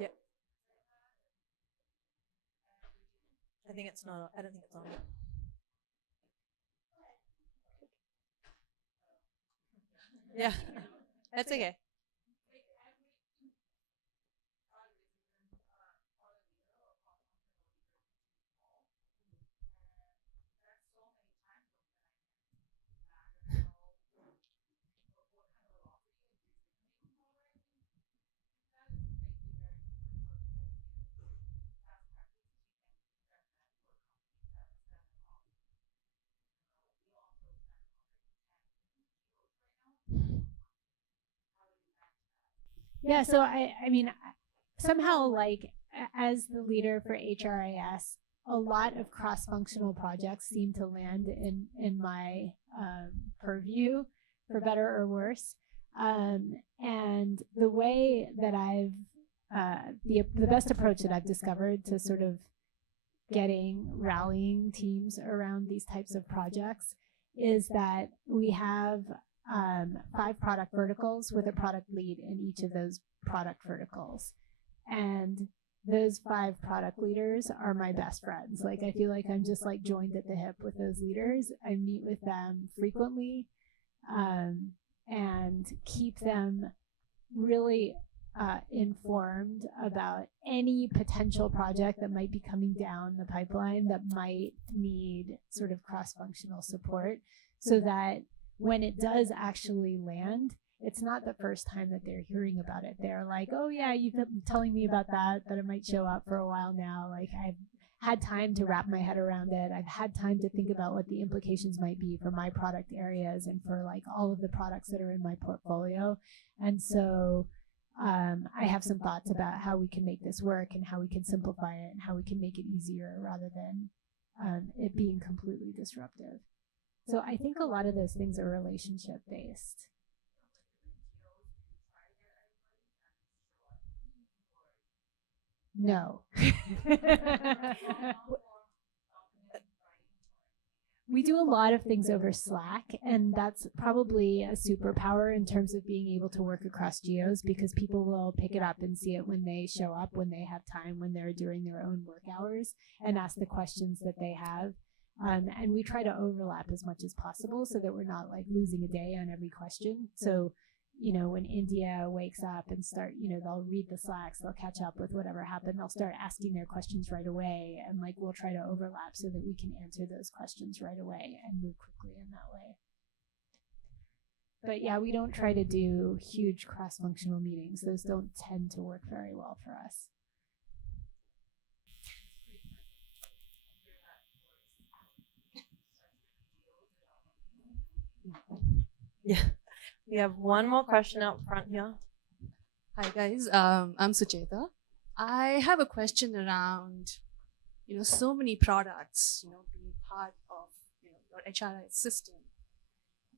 Yep. I think it's not. I don't think it's on. Yeah, that's okay. Yeah, so I mean, somehow as the leader for HRIS, a lot of cross-functional projects seem to land in my purview, for better or worse. And the way that I've the best approach that I've discovered to sort of rallying teams around these types of projects is that we have 5 product verticals with a product lead in each of those product verticals. And those 5 product leaders are my best friends. Like, I feel like I'm just like joined at the hip with those leaders. I meet with them frequently and keep them really informed about any potential project that might be coming down the pipeline that might need sort of cross-functional support, so that when it does actually land, it's not the first time that they're hearing about it. They're like, oh yeah, you've been telling me about that it might show up for a while now. Like, I've had time to wrap my head around it. I've had time to think about what the implications might be for my product areas and for like all of the products that are in my portfolio. And so I have some thoughts about how we can make this work and how we can simplify it and how we can make it easier rather than it being completely disruptive. So I think a lot of those things are relationship based. No. We do a lot of things over Slack, and that's probably a superpower in terms of being able to work across geos, because people will pick it up and see it when they show up, when they have time, when they're doing their own work hours, and ask the questions that they have. And we try to overlap as much as possible so that we're not like losing a day on every question. So, you know, when India wakes up and they'll read the Slacks, they'll catch up with whatever happened, they'll start asking their questions right away, and like we'll try to overlap so that we can answer those questions right away and move quickly in that way. But yeah, we don't try to do huge cross-functional meetings. Those don't tend to work very well for us. Yeah. We have one more question out front here. Hi guys, I'm Sucheta. I have a question around, so many products, being part of, your HRIS system.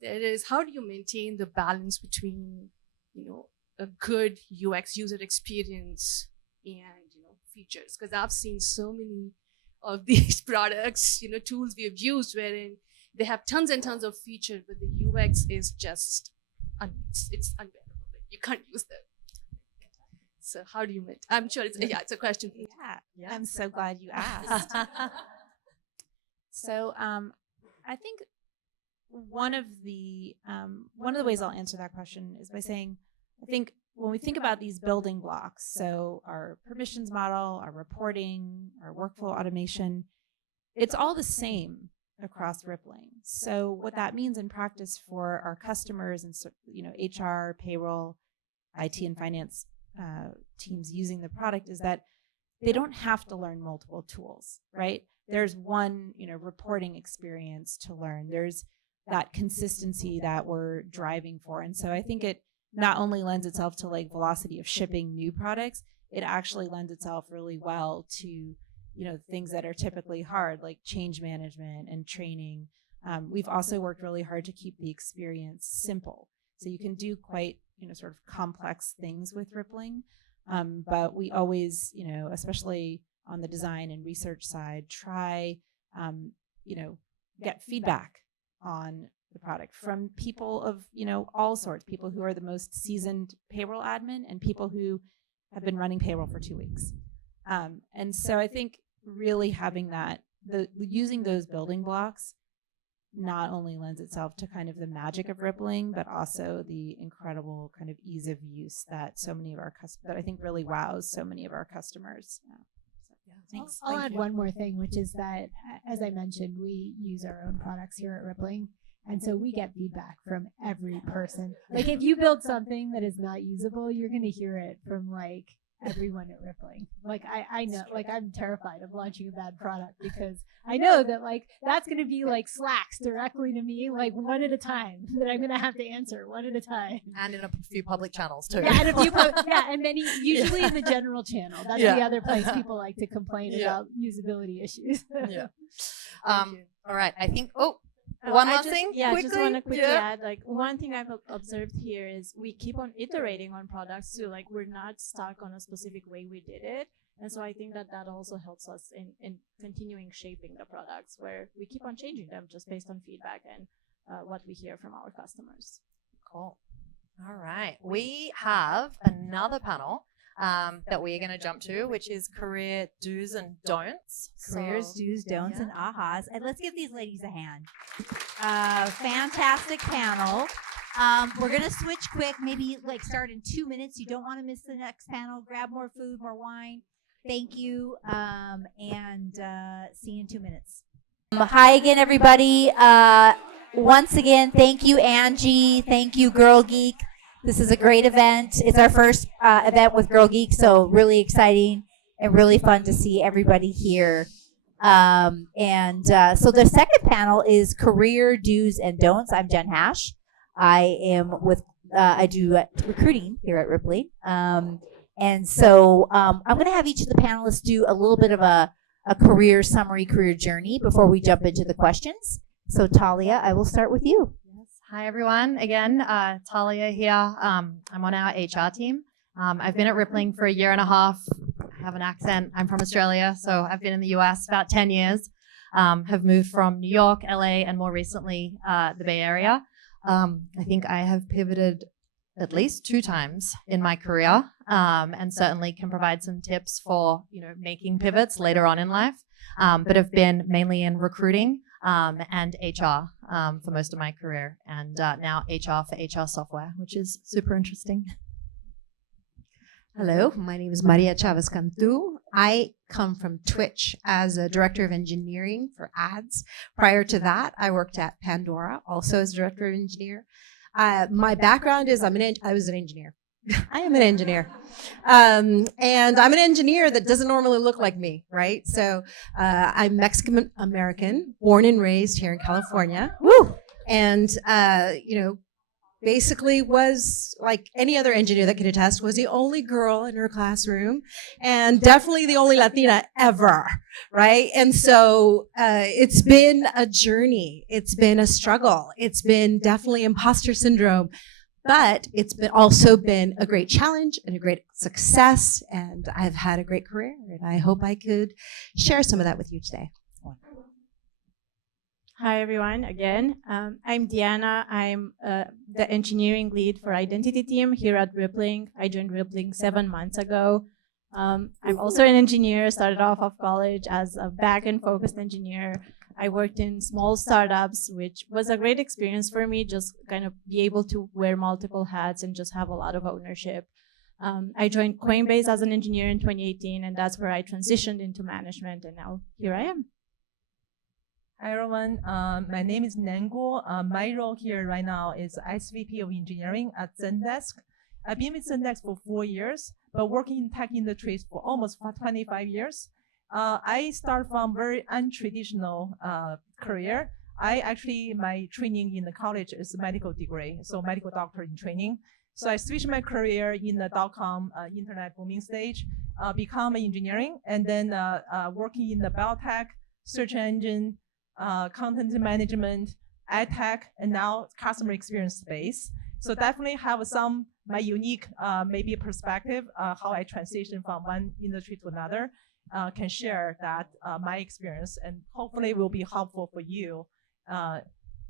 There is, how do you maintain the balance between, a good UX user experience and, features? Because I've seen so many of these products, tools we have used wherein they have tons and tons of features, but the UX is just it's unbearable. You can't use them. So how do you make? I'm sure it's a question for you. Yeah, I'm so glad you asked. So I think one of the ways I'll answer that question is by saying, I think when we think about these building blocks, so our permissions model, our reporting, our workflow automation, it's all the same across Rippling. So what that means in practice for our customers and HR, payroll, IT, and finance teams using the product is that they don't have to learn multiple tools, right? There's one reporting experience to learn. There's that consistency that we're driving for. And so I think it not only lends itself to like velocity of shipping new products, it actually lends itself really well to things that are typically hard, like change management and training. We've also worked really hard to keep the experience simple. So you can do quite, sort of complex things with Rippling. But we always, especially on the design and research side, try, get feedback on the product from people of, all sorts, people who are the most seasoned payroll admin and people who have been running payroll for 2 weeks. And so I think really having that, using those building blocks not only lends itself to kind of the magic of Rippling, but also the incredible kind of ease of use that so many of our that I think really wows so many of our customers. Thanks. I'll add one more thing, which is that, as I mentioned, we use our own products here at Rippling. And so we get feedback from every person. Like if you build something that is not usable, you're going to hear it from like everyone at Rippling. Like I know, like I'm terrified of launching a bad product because I know that like that's going to be like slacks directly to me, like one at a time that I'm going to have to answer one at a time. And in a few public channels too. Yeah, and a few and then usually in the general channel. That's the other place people like to complain about usability issues. All right. I think One I last just- thing, Yeah, I just quickly? want to quickly Yeah. add, like, one thing I've observed here is we keep on iterating on products too. Like, we're not stuck on a specific way we did it. And so I think that that also helps us in continuing shaping the products, where we keep on changing them just based on feedback and what we hear from our customers. Cool. All right. We have another panel that we're going to jump to, which is career do's and don'ts. Careers, So- do's, don'ts, yeah. and ahas. And let's give these ladies a hand. Fantastic panel. We're gonna switch quick. Maybe like start in 2 minutes. You don't want to miss the next panel. Grab more food, more wine. Thank you. And see you in 2 minutes. Hi again, everybody. Once again, thank you, Angie. Thank you, Girl Geek. This is a great event. It's our first event with Girl Geek, so really exciting and really fun to see everybody here. So the second panel is career do's and don'ts. I'm Jen Hasche. I am with I do recruiting here at Rippling. I'm going to have each of the panelists do a little bit of a career summary, career journey before we jump into the questions. So Talia, I will start with you. Hi, everyone. Again, Talia here. I'm on our HR team. I've been at Rippling for 1.5 years. I have an accent. I'm from Australia, so I've been in the US about 10 years. Have moved from New York, LA, and more recently, the Bay Area. I think I have pivoted at least 2 times in my career, and certainly can provide some tips for, making pivots later on in life. But have been mainly in recruiting and HR for most of my career, and now HR for HR software, which is super interesting. Hello, my name is Maria Chavez Cantu. I come from Twitch as a director of engineering for ads. Prior to that, I worked at Pandora, also as director of engineer. My background is I was an engineer. I am an engineer. And I'm an engineer that doesn't normally look like me, right? So I'm Mexican American, born and raised here in California. Woo! And, basically was like any other engineer that could attest, was the only girl in her classroom and definitely the only Latina ever, right? And so it's been a journey. It's been a struggle. It's been definitely imposter syndrome, but it's also been a great challenge and a great success. And I've had a great career, and I hope I could share some of that with you today. Hi, everyone. Again, I'm Diana. I'm the engineering lead for identity team here at Rippling. I joined Rippling 7 months ago. I'm also an engineer, started off of college as a back-end focused engineer. I worked in small startups, which was a great experience for me, just kind of be able to wear multiple hats and just have a lot of ownership. I joined Coinbase as an engineer in 2018, and that's where I transitioned into management, and now here I am. Hi everyone, my name is Nan Guo. My role here right now is SVP of Engineering at Zendesk. I've been with Zendesk for 4 years, but working in tech industries for almost 25 years. I start from very untraditional career. My training in the college is a medical degree, so medical doctor in training. So I switched my career in the .com internet booming stage, become engineering, and then working in the biotech, search engine, content management, ad tech, and now customer experience space. So definitely have my unique maybe perspective how I transition from one industry to another. Can share that my experience, and hopefully will be helpful for you.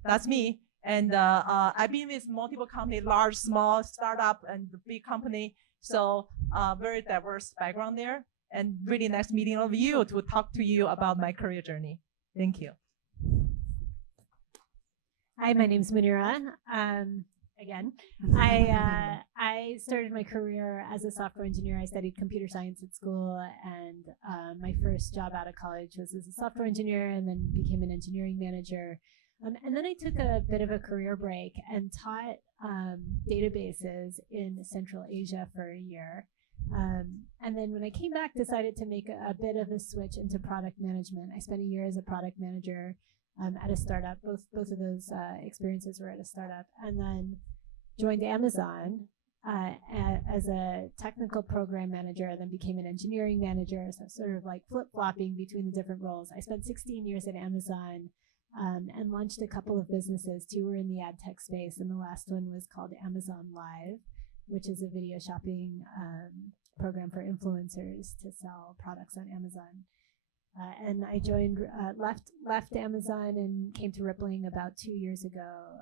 That's me. And I've been with multiple companies, large, small, startup, and big company. So very diverse background there, and really nice meeting of you to talk to you about my career journey. Thank you. Hi, my name is Munira. Again, I started my career as a software engineer. I studied computer science at school, and my first job out of college was as a software engineer, and then became an engineering manager. And then I took a bit of a career break and taught databases in Central Asia for a year. And then when I came back, decided to make a bit of a switch into product management. I spent a year as a product manager at a startup. Both of those experiences were at a startup, and then joined Amazon as a technical program manager, and then became an engineering manager. So sort of like flip-flopping between the different roles. I spent 16 years at Amazon, and launched a couple of businesses. Two were in the ad tech space, and the last one was called Amazon Live, which is a video shopping program for influencers to sell products on Amazon. And I joined, left Amazon and came to Rippling about 2 years ago.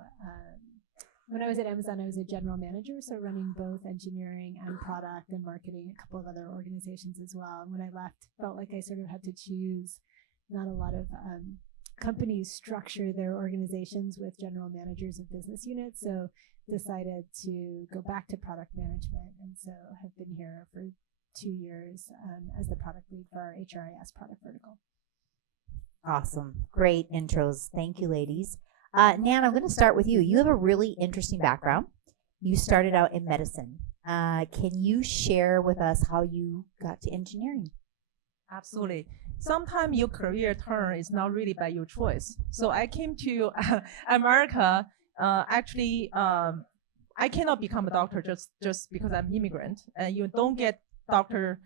When I was at Amazon, I was a general manager, so running both engineering and product and marketing, a couple of other organizations as well. And when I left, felt like I sort of had to choose. Not a lot of companies structure their organizations with general managers of business units, so decided to go back to product management, and so have been here for 2 years as the product lead for our HRIS product vertical. Awesome. Great intros. Thank you, ladies. Nan, I'm going to start with you. You have a really interesting background. You started out in medicine. Can you share with us how you got to engineering? Absolutely. Sometimes your career turn is not really by your choice. So I came to America. I cannot become a doctor just because I'm immigrant, and you don't get doctor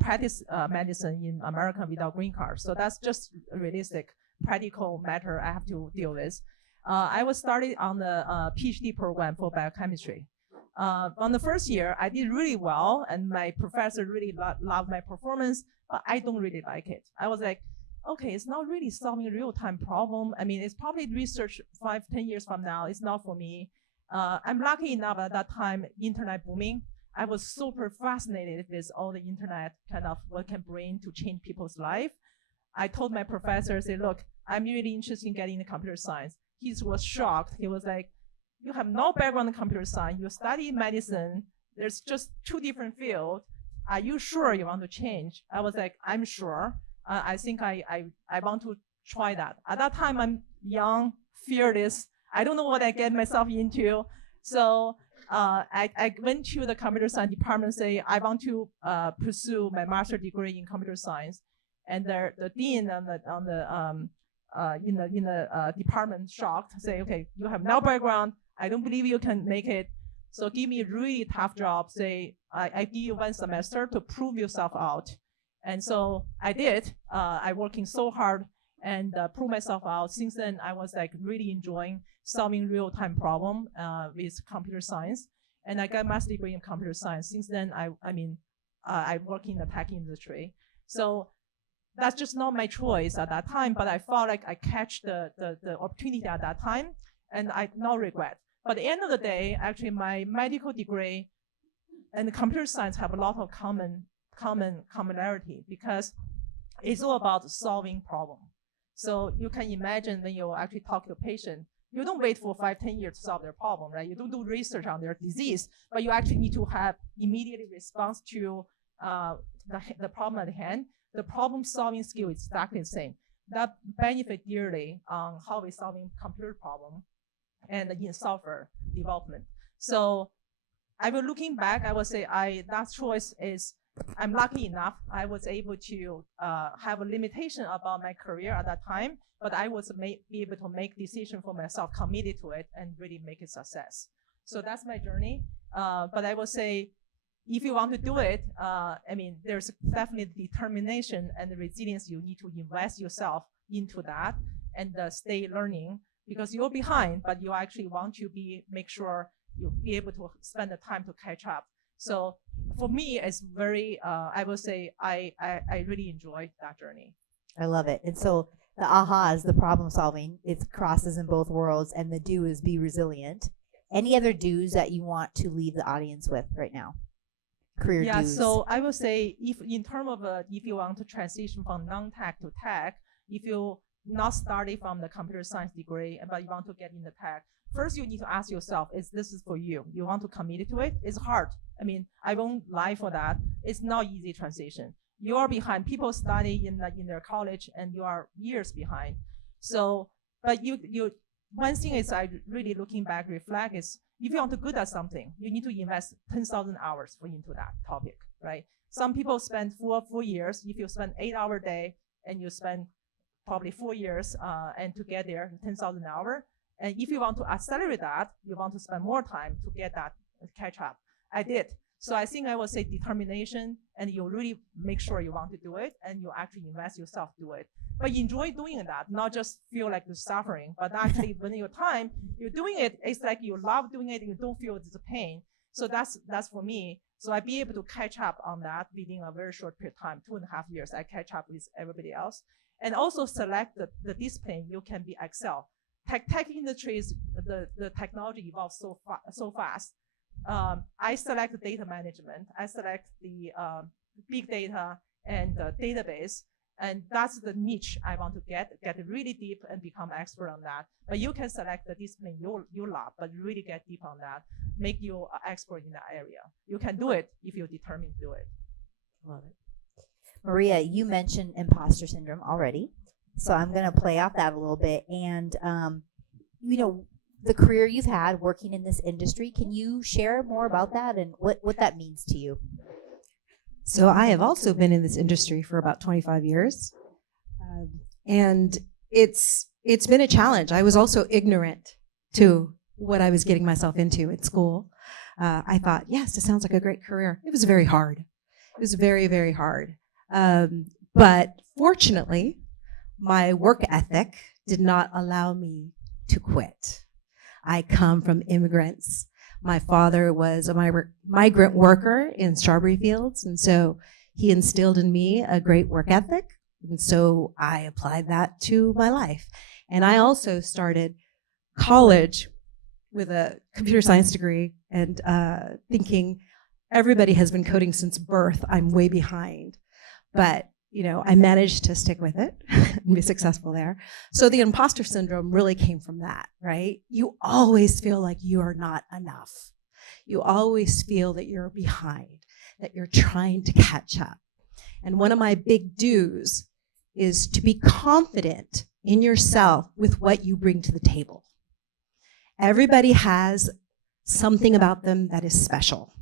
practice medicine in America without green card. So that's just a realistic, practical matter I have to deal with. I was started on the PhD program for biochemistry. On the first year, I did really well, and my professor really loved my performance, but I don't really like it. I was like, okay, it's not really solving a real-time problem. I mean, it's probably research 5-10 years from now. It's not for me. I'm lucky enough at that time, internet booming. I was super fascinated with all the internet, kind of what can bring to change people's life. I told my professor, say, look, I'm really interested in getting into computer science. He was shocked. He was like, you have no background in computer science. You study medicine. There's just two different fields. Are you sure you want to change? I was like, I'm sure. I think I want to try that. At that time, I'm young, fearless. I don't know what I get myself into. So I went to the computer science department, say I want to pursue my master's degree in computer science, and the dean in the department shocked, say, okay, you have no background. I don't believe you can make it. So give me a really tough job. Say I give you 1 semester to prove yourself out. And so I did. I working so hard and prove myself out. Since then, I was like really enjoying solving real-time problem with computer science. And I got a master's degree in computer science. Since then, I work in the tech industry. So that's just not my choice at that time, but I felt like I catch the opportunity at that time, and I no regret. But at the end of the day, actually, my medical degree and computer science have a lot of commonality because it's all about solving problem. So you can imagine when you actually talk to a patient, you don't wait for 5-10 years to solve their problem, right? You don't do research on their disease, but you actually need to have immediate response to the problem at hand. The problem-solving skill is exactly the same. That benefit dearly on how we're solving computer problem and in software development. So I will looking back, I would say that choice is, I'm lucky enough, I was able to have a limitation about my career at that time, but I was be able to make decision for myself, committed to it, and really make it success. So that's my journey. But I would say, if you want to do it, there's definitely determination and the resilience you need to invest yourself into that and stay learning, because you're behind, but you actually want to make sure you'll be able to spend the time to catch up. So for me, it's very, I would say, I really enjoy that journey. I love it. And so the aha is the problem solving. It crosses in both worlds, and the do is be resilient. Any other do's that you want to leave the audience with right now? Career do's. So I would say, if in terms of if you want to transition from non-tech to tech, if you not starting from the computer science degree, but you want to get into tech, first you need to ask yourself, this is for you? You want to commit to it? It's hard. I won't lie for that. It's not easy transition. You are behind. People study in their college, and you are years behind. So, but one thing is, I really looking back, reflect is, if you want to good at something, you need to invest 10,000 hours into that topic, right? Some people spend 4 years. If you spend 8 hours a day and you spend probably 4 years and to get there, 10,000 hours. And if you want to accelerate that, you want to spend more time to get that catch up. I did. So I think I would say determination, and you really make sure you want to do it, and you actually invest yourself to do it. but enjoy doing that, not just feel like you're suffering, but actually when you're doing it, it's like you love doing it, you don't feel the pain. So that's for me. So I be able to catch up on that within a very short period of time, 2.5 years, I catch up with everybody else. And also select the discipline you can be excel. Tech industries, the technology evolves so fast. I select data management. I select the big data and the database. And that's the niche I want to get really deep and become expert on that. But you can select the discipline you love, but really get deep on that, make you an expert in that area. You can do it if you're determined to do it. Love it. Maria, you mentioned imposter syndrome already. So I'm going to play off that a little bit. And, the career you've had working in this industry, can you share more about that and what that means to you? So I have also been in this industry for about 25 years. And it's been a challenge. I was also ignorant to what I was getting myself into at school. I thought, yes, it sounds like a great career. It was very hard. It was very, very hard. But fortunately, my work ethic did not allow me to quit. I come from immigrants. My father was a migrant worker in strawberry fields, and so he instilled in me a great work ethic, and so I applied that to my life. And I also started college with a computer science degree and thinking everybody has been coding since birth, I'm way behind. But I managed to stick with it and be successful there. So the imposter syndrome really came from that, right? You always feel like you are not enough. You always feel that you're behind, that you're trying to catch up. And one of my big do's is to be confident in yourself with what you bring to the table. Everybody has something about them that is special.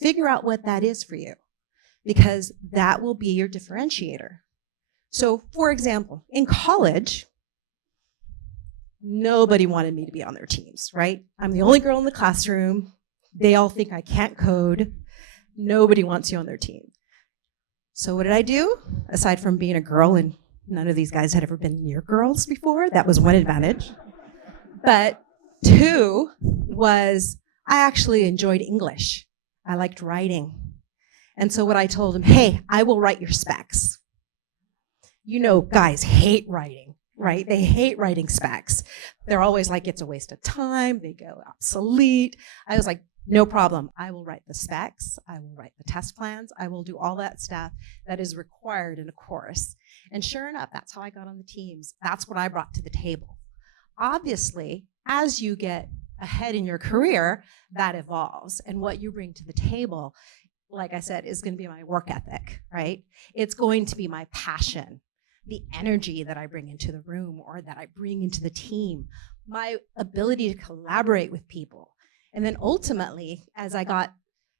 Figure out what that is for you, because that will be your differentiator. So, for example, in college, nobody wanted me to be on their teams, right? I'm the only girl in the classroom. They all think I can't code. Nobody wants you on their team. So what did I do? Aside from being a girl, and none of these guys had ever been near girls before, that was one advantage. But two was I actually enjoyed English. I liked writing. And so what I told them, hey, I will write your specs. Guys hate writing, right? They hate writing specs. They're always like, it's a waste of time. They go obsolete. I was like, no problem. I will write the specs. I will write the test plans. I will do all that stuff that is required in a course. And sure enough, that's how I got on the teams. That's what I brought to the table. Obviously, as you get ahead in your career, that evolves. And what you bring to the table, like I said, is going to be my work ethic, right? It's going to be my passion, the energy that I bring into the room or that I bring into the team, my ability to collaborate with people. And then ultimately, as I got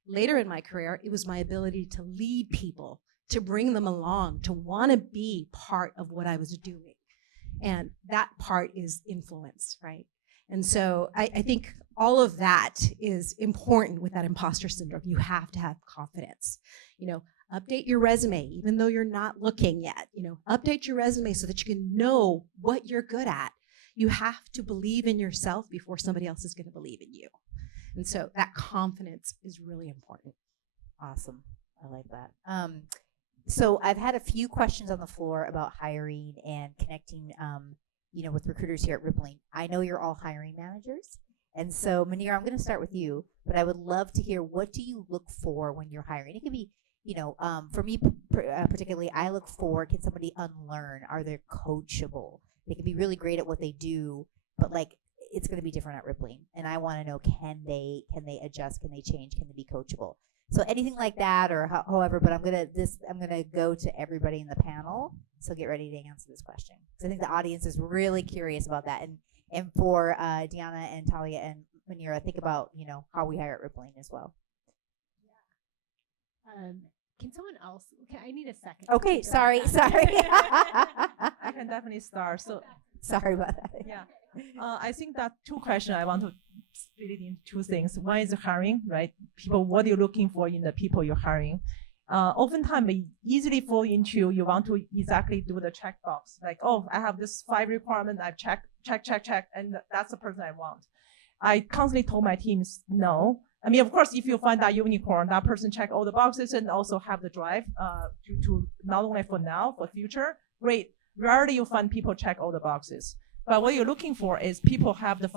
later in my career, it was my ability to lead people, to bring them along, to want to be part of what I was doing. And that part is influence, right? And so I think all of that is important with that imposter syndrome. You have to have confidence. Update your resume, even though you're not looking yet. Update your resume so that you can know what you're good at. You have to believe in yourself before somebody else is going to believe in you. And so that confidence is really important. Awesome. I like that. So I've had a few questions on the floor about hiring and connecting, with recruiters here at Rippling. I know you're all hiring managers. And so, Munira, I'm going to start with you, but I would love to hear, what do you look for when you're hiring? It can be, for me particularly, I look for, can somebody unlearn? Are they coachable? They can be really great at what they do, but it's going to be different at Rippling. And I want to know, can they adjust? Can they change? Can they be coachable? So anything like that, or however, but I'm gonna go to everybody in the panel. So get ready to answer this question. So I think the audience is really curious about that. And for Deanna and Talia and Munira, think about how we hire at Rippling as well. Can someone else? Okay, I need a second. Okay, sorry. I can definitely start. So sorry about that. Yeah, I think that two questions I want to split it into two things. One is hiring, right? People, what are you looking for in the people you're hiring? oftentimes we easily fall into you want to exactly do the checkbox. Like, oh, I have this 5 requirement, I check, and that's the person I want. I constantly told my teams, no. I mean, of course, if you find that unicorn, that person check all the boxes and also have the drive to not only for now, for future, great. Rarely you find people check all the boxes. But what you're looking for is people have the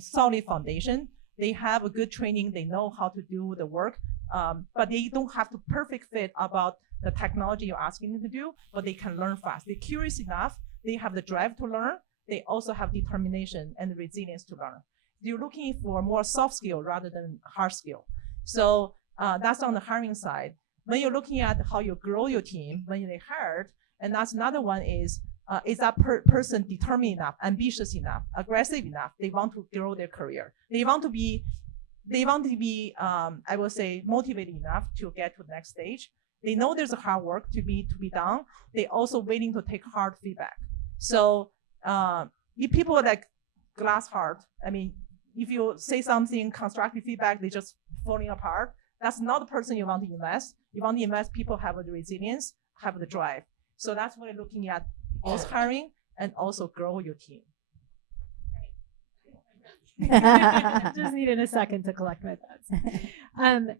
solid foundation. They have a good training. They know how to do the work, but they don't have to perfect fit about the technology you're asking them to do, but they can learn fast. They're curious enough. They have the drive to learn. They also have determination and resilience to learn. You're looking for more soft skill rather than hard skill. So that's on the hiring side. When you're looking at how you grow your team, when they hired, and that's another one is that person determined enough, ambitious enough, aggressive enough? They want to grow their career. They want to be, I will say, motivated enough to get to the next stage. They know there's a hard work to be done. They also willing to take hard feedback. So if people are like glass heart, I mean, if you say something constructive feedback, they just falling apart. That's not the person you want to invest. You want to invest people have the resilience, have the drive. So that's what we're looking at, both hiring and also grow your team. Just needed a second to collect my thoughts.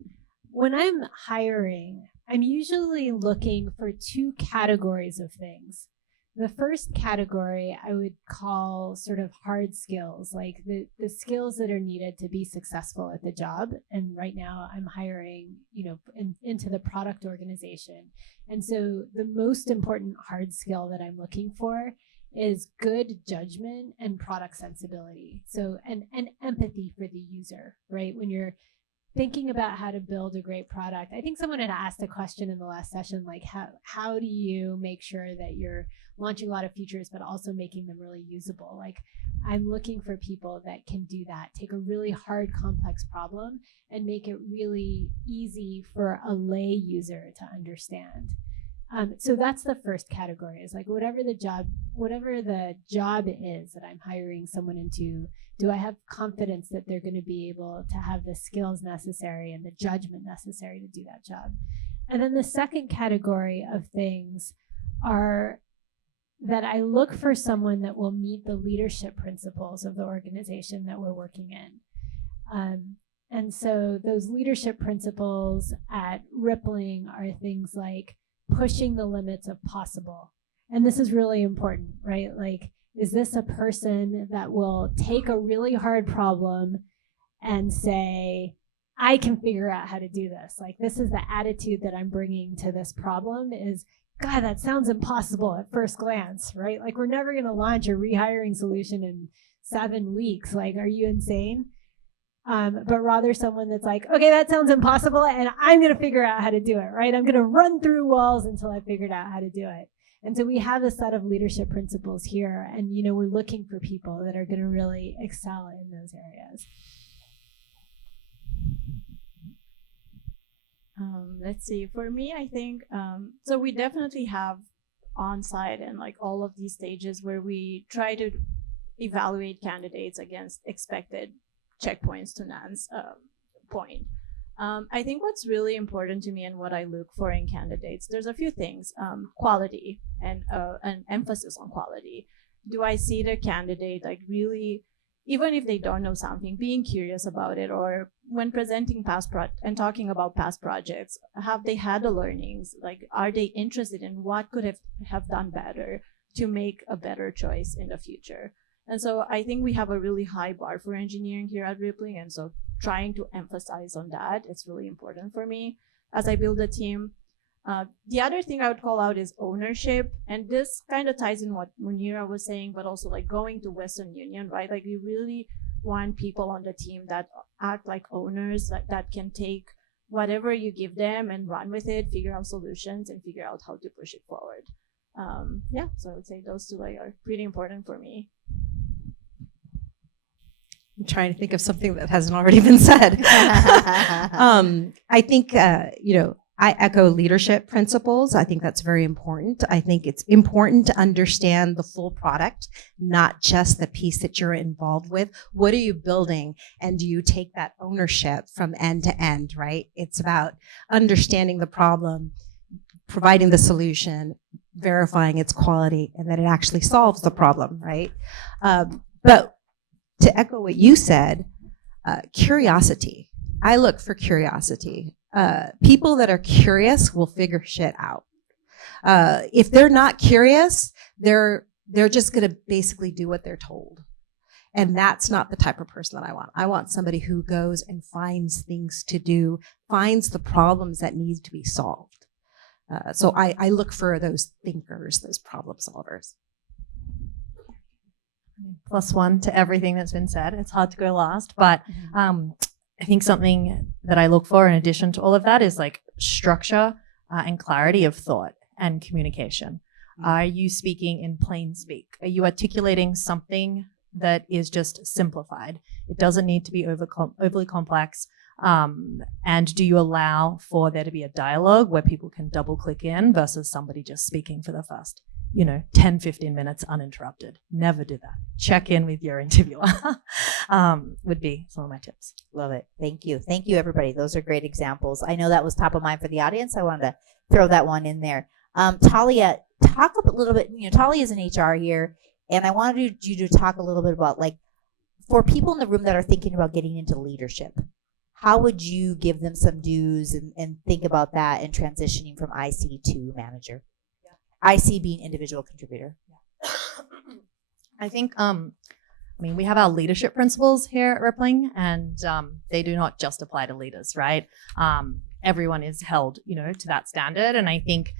When I'm hiring, I'm usually looking for 2 categories of things. The first category I would call sort of hard skills, like the skills that are needed to be successful at the job. And right now I'm hiring, into the product organization. And so the most important hard skill that I'm looking for is good judgment and product sensibility. So, and empathy for the user, right? When you're thinking about how to build a great product, I think someone had asked a question in the last session, like how do you make sure that you're launching a lot of features, but also making them really usable? Like, I'm looking for people that can do that, take a really hard, complex problem and make it really easy for a lay user to understand. So that's the first category, is like whatever the job is that I'm hiring someone into, do I have confidence that they're going to be able to have the skills necessary and the judgment necessary to do that job? And then the second category of things are that I look for someone that will meet the leadership principles of the organization that we're working in. And so those leadership principles at Rippling are things like pushing the limits of possible. And this is really important, right? Like, is this a person that will take a really hard problem and say, I can figure out how to do this? Like, this is the attitude that I'm bringing to this problem is, God, that sounds impossible at first glance, right? Like, we're never going to launch a rehiring solution in 7 weeks. Like, are you insane? But rather someone that's like, okay, that sounds impossible, and I'm going to figure out how to do it, right? I'm going to run through walls until I figured out how to do it. And so we have a set of leadership principles here, and we're looking for people that are going to really excel in those areas. Let's see. For me, I think so. We definitely have on-site and like all of these stages where we try to evaluate candidates against expected checkpoints, to Nan's point. I think what's really important to me and what I look for in candidates, there's a few things. Quality and an emphasis on quality. Do I see the candidate like really, even if they don't know something, being curious about it, or when presenting and talking about past projects, have they had the learnings? Like, are they interested in what could have done better to make a better choice in the future? And so I think we have a really high bar for engineering here at Rippling. And so trying to emphasize on that, it's really important for me as I build a team. The other thing I would call out is ownership. And this kind of ties in what Munira was saying, but also like going to Western Union, right? Like, we really want people on the team that act like owners, that can take whatever you give them and run with it, figure out solutions and figure out how to push it forward. So I would say those two are pretty important for me. I'm trying to think of something that hasn't already been said. I think, I echo leadership principles. I think that's very important. I think it's important to understand the full product, not just the piece that you're involved with. What are you building? And do you take that ownership from end to end, right? It's about understanding the problem, providing the solution, verifying its quality, and that it actually solves the problem, right? But to echo what you said, curiosity. I look for curiosity. People that are curious will figure shit out. If they're not curious, they're just going to basically do what they're told. And that's not the type of person that I want. I want somebody who goes and finds things to do, finds the problems that need to be solved. So I look for those thinkers, those problem solvers. +1 to everything that's been said. It's hard to go last, but I think something that I look for in addition to all of that is like structure and clarity of thought and communication. Are you speaking in plain speak? Are you articulating something that is just simplified? It doesn't need to be overly complex. And do you allow for there to be a dialogue where people can double click in versus somebody just speaking for the first 10, 15 minutes uninterrupted? Never do that. Check in with your interviewer would be some of my tips. Love it. Thank you. Thank you, everybody. Those are great examples. I know that was top of mind for the audience. I wanted to throw that one in there. Talia, talk a little bit, Talia is in HR here, and I wanted you to talk a little bit about, like, for people in the room that are thinking about getting into leadership, how would you give them some do's and think about that and transitioning from IC to manager? IC being individual contributor. I think, we have our leadership principles here at Rippling, and they do not just apply to leaders, right? Everyone is held, to that standard. And I think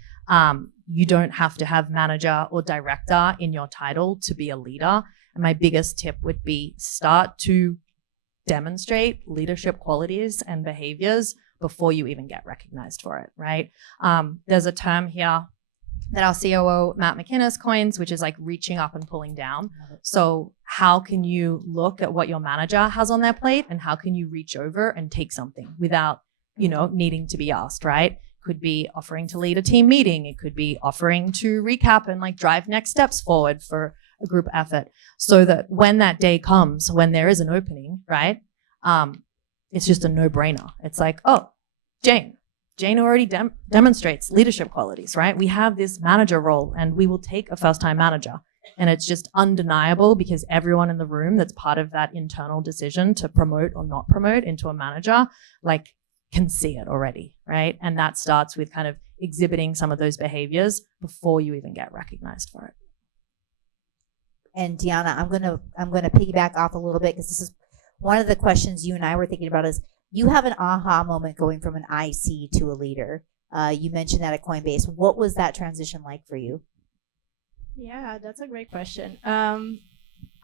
you don't have to have manager or director in your title to be a leader. And my biggest tip would be start to demonstrate leadership qualities and behaviors before you even get recognized for it, right? There's a term here that our COO, Matt McInnes, coins, which is like reaching up and pulling down. So how can you look at what your manager has on their plate and how can you reach over and take something without, needing to be asked, right? Could be offering to lead a team meeting. It could be offering to recap and like drive next steps forward for a group effort, so that when that day comes, when there is an opening, right? It's just a no-brainer. It's like, oh, Jane already demonstrates leadership qualities, right? We have this manager role and we will take a first-time manager. And it's just undeniable because everyone in the room that's part of that internal decision to promote or not promote into a manager, like, can see it already, right? And that starts with kind of exhibiting some of those behaviors before you even get recognized for it. And Deanna, I'm gonna piggyback off a little bit because this is one of the questions you and I were thinking about is you have an aha moment going from an IC to a leader. You mentioned that at Coinbase. What was that transition like for you? Yeah, that's a great question.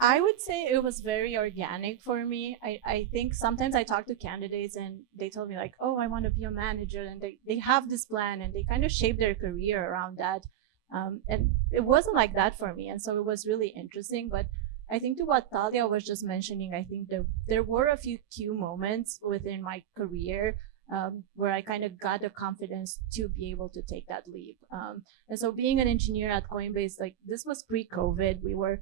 I would say it was very organic for me. I think sometimes I talk to candidates and they tell me like, oh, I want to be a manager, and they have this plan and they kind of shape their career around that. And it wasn't like that for me. And so it was really interesting. But I think to what Talia was just mentioning, I think there were a few key moments within my career where I kind of got the confidence to be able to take that leap. And so being an engineer at Coinbase, like this was pre-COVID, we were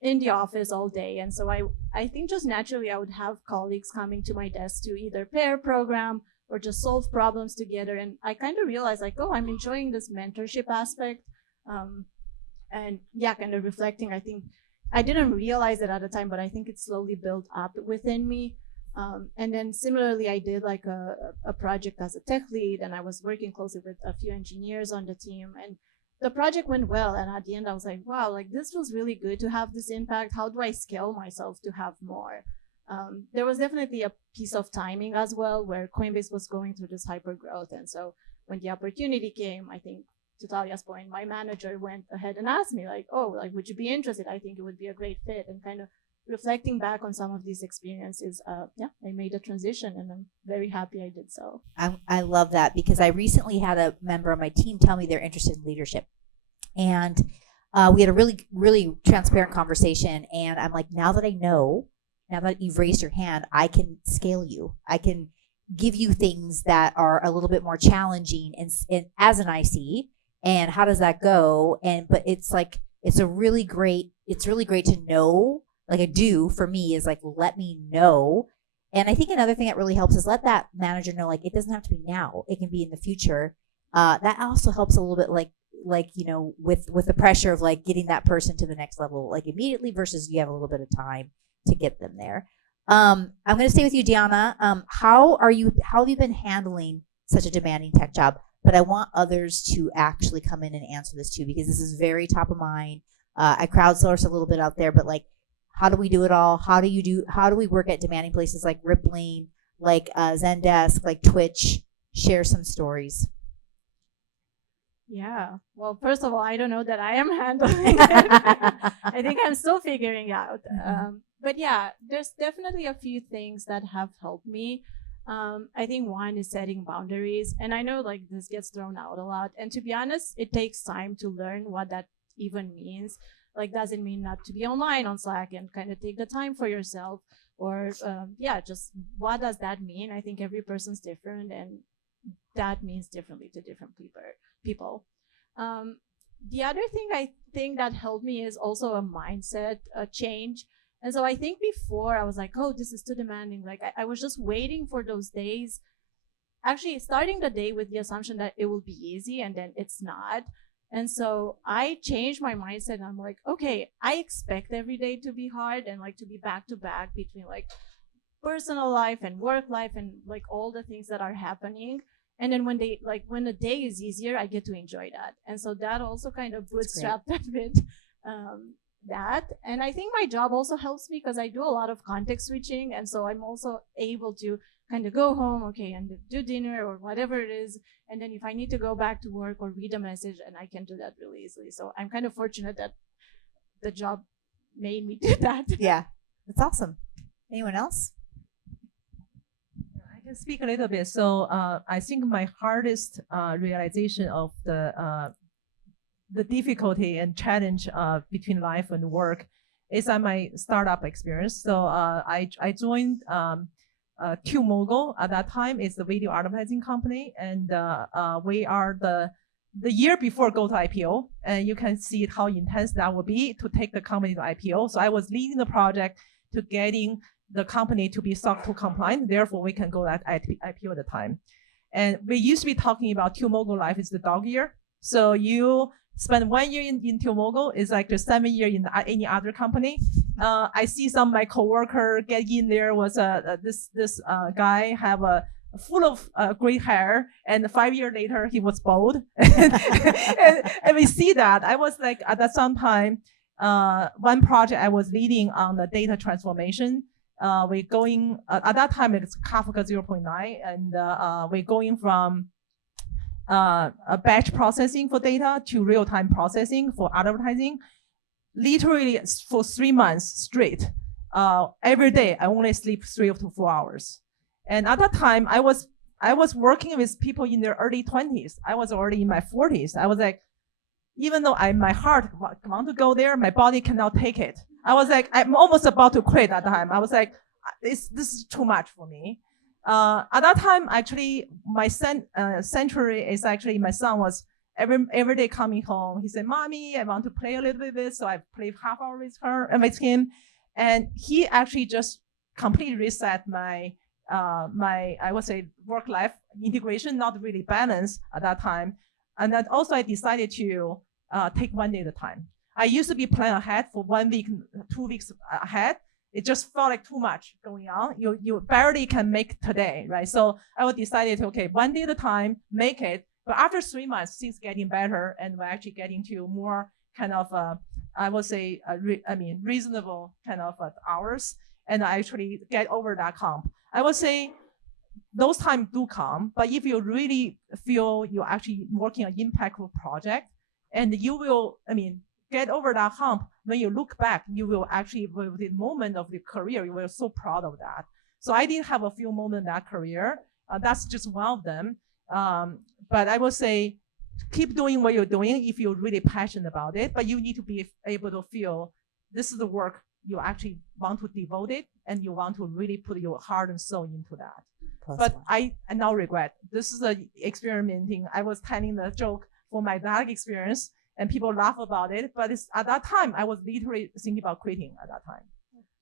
in the office all day. And so I think just naturally I would have colleagues coming to my desk to either pair program or just solve problems together. And I kind of realized like, oh, I'm enjoying this mentorship aspect. And yeah, kind of reflecting, I think I didn't realize it at the time, but I think it slowly built up within me. And then similarly, I did like a project as a tech lead, and I was working closely with a few engineers on the team, and the project went well. And at the end, I was like, wow, like this feels really good to have this impact. How do I scale myself to have more? There was definitely a piece of timing as well, where Coinbase was going through this hyper growth. And so when the opportunity came, I think to Talia's point, my manager went ahead and asked me like, oh, like, would you be interested? I think it would be a great fit. And kind of reflecting back on some of these experiences, yeah, I made a transition and I'm very happy I did so. I love that because I recently had a member of my team tell me they're interested in leadership. And we had a really, really transparent conversation. And I'm like, now that you've raised your hand, I can scale you. I can give you things that are a little bit more challenging as an IC, and how does that go? But it's like it's really great to know, like a do for me is like, let me know. And I think another thing that really helps is let that manager know, like, it doesn't have to be now, it can be in the future. That also helps a little bit, like with the pressure of like getting that person to the next level like immediately versus you have a little bit of time to get them there. I'm going to stay with you, Diana. How have you been handling such a demanding tech job? But I want others to actually come in and answer this too, because this is very top of mind. I crowdsource a little bit out there, but like, how do we do it all? How do we work at demanding places like Rippling, like Zendesk, like Twitch? Share some stories. Yeah. Well, first of all, I don't know that I am handling it. I think I'm still figuring out. But yeah, there's definitely a few things that have helped me. I think one is setting boundaries. And I know like this gets thrown out a lot. And to be honest, it takes time to learn what that even means. Like, does it mean not to be online on Slack and kind of take the time for yourself? Or just what does that mean? I think every person's different, and that means differently to different people. The other thing I think that helped me is also a mindset change. And so I think before I was like, oh, this is too demanding. Like I was just waiting for those days, actually starting the day with the assumption that it will be easy, and then it's not. And so I changed my mindset, and I'm like, okay, I expect every day to be hard and like to be back to back between like personal life and work life and like all the things that are happening. And then when the day is easier, I get to enjoy that. And so that also kind of bootstrapped a bit that. And I think my job also helps me because I do a lot of context switching. And so I'm also able to kind of go home, okay, and do dinner or whatever it is. And then if I need to go back to work or read a message, and I can do that really easily. So I'm kind of fortunate that the job made me do that. Yeah, that's awesome. Anyone else? I can speak a little bit. So I think my hardest realization of the difficulty and challenge between life and work is at my startup experience. So I joined QMogul at that time. It's the video advertising company, and we are the year before go to IPO, and you can see how intense that would be to take the company to IPO. So I was leading the project to getting the company to be SOC 2 compliant. Therefore, we can go at IPO at the time. And we used to be talking about QMogul life is the dog year. So you spend 1 year in QMogul is like the 7 year in any other company. I see some of my coworker get in there was this guy have a full of gray hair, and 5 years later he was bald. and we see that. I was like at that some time, one project I was leading on the data transformation. We're going at that time it's Kafka 0.9, and we're going from a batch processing for data to real-time processing for advertising. Literally for 3 months straight, every day I only sleep 3 to 4 hours. And at that time, I was working with people in their early 20s. I was already in my 40s. I was like, even though my heart want to go there, my body cannot take it. I was like, I'm almost about to quit at that time. I was like, this is too much for me. At that time, actually, my century is actually my son was every day coming home. He said, "Mommy, I want to play a little bit with." So I played half hour with him, and he actually just completely reset my I would say work life integration, not really balanced at that time. And then also I decided to take 1 day at a time. I used to be planning ahead for 1 week, 2 weeks ahead. It just felt like too much going on. You barely can make today, right? So I decided to, okay, 1 day at a time, make it. But after 3 months, things getting better, and we're actually getting to more kind of, I would say, reasonable kind of hours, and I actually get over that hump. I would say those times do come, but if you really feel you're actually working on impactful project, and you will, get over that hump, when you look back, you will actually, with the moment of your career, you will so proud of that. So I did have a few moments in that career. That's just one of them. But I will say, keep doing what you're doing if you're really passionate about it, but you need to be able to feel this is the work you actually want to devote it, and you want to really put your heart and soul into that. But I now regret. This is a experimenting. I was telling the joke for my dark experience, and people laugh about it. But at that time, I was literally thinking about quitting at that time.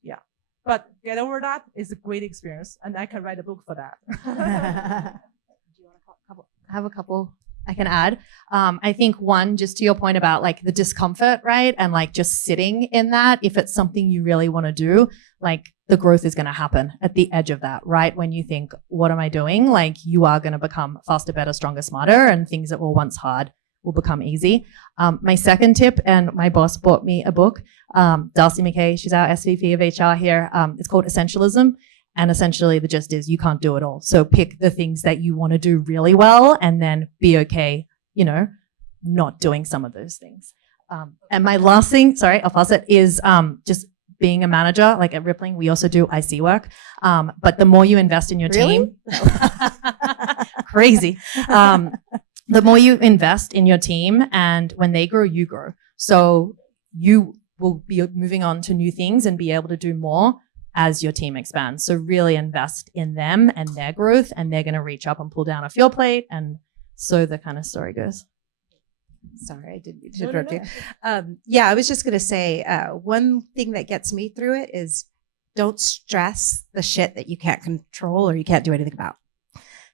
Yeah. But get over that. It's a great experience, and I can write a book for that. I have a couple I can add. I think one, just to your point about like the discomfort, right? And like just sitting in that, if it's something you really want to do, like the growth is going to happen at the edge of that, right? When you think, what am I doing? Like you are going to become faster, better, stronger, smarter, and things that were once hard will become easy. My second tip, and my boss bought me a book, Darcy McKay, she's our SVP of HR here. It's called Essentialism. And essentially the gist is you can't do it all. So pick the things that you want to do really well and then be okay, you know, not doing some of those things. And my last thing, sorry, I'll pass it, is just being a manager. Like at Rippling, we also do IC work. But the more you invest in your team, crazy. The more you invest in your team, and when they grow, you grow. So you will be moving on to new things and be able to do more as your team expands. So really invest in them and their growth, and they're going to reach up and pull down off your plate. And so the kind of story goes. Sorry, I didn't mean to interrupt you. Yeah, I was just going to say, one thing that gets me through it is don't stress the shit that you can't control or you can't do anything about.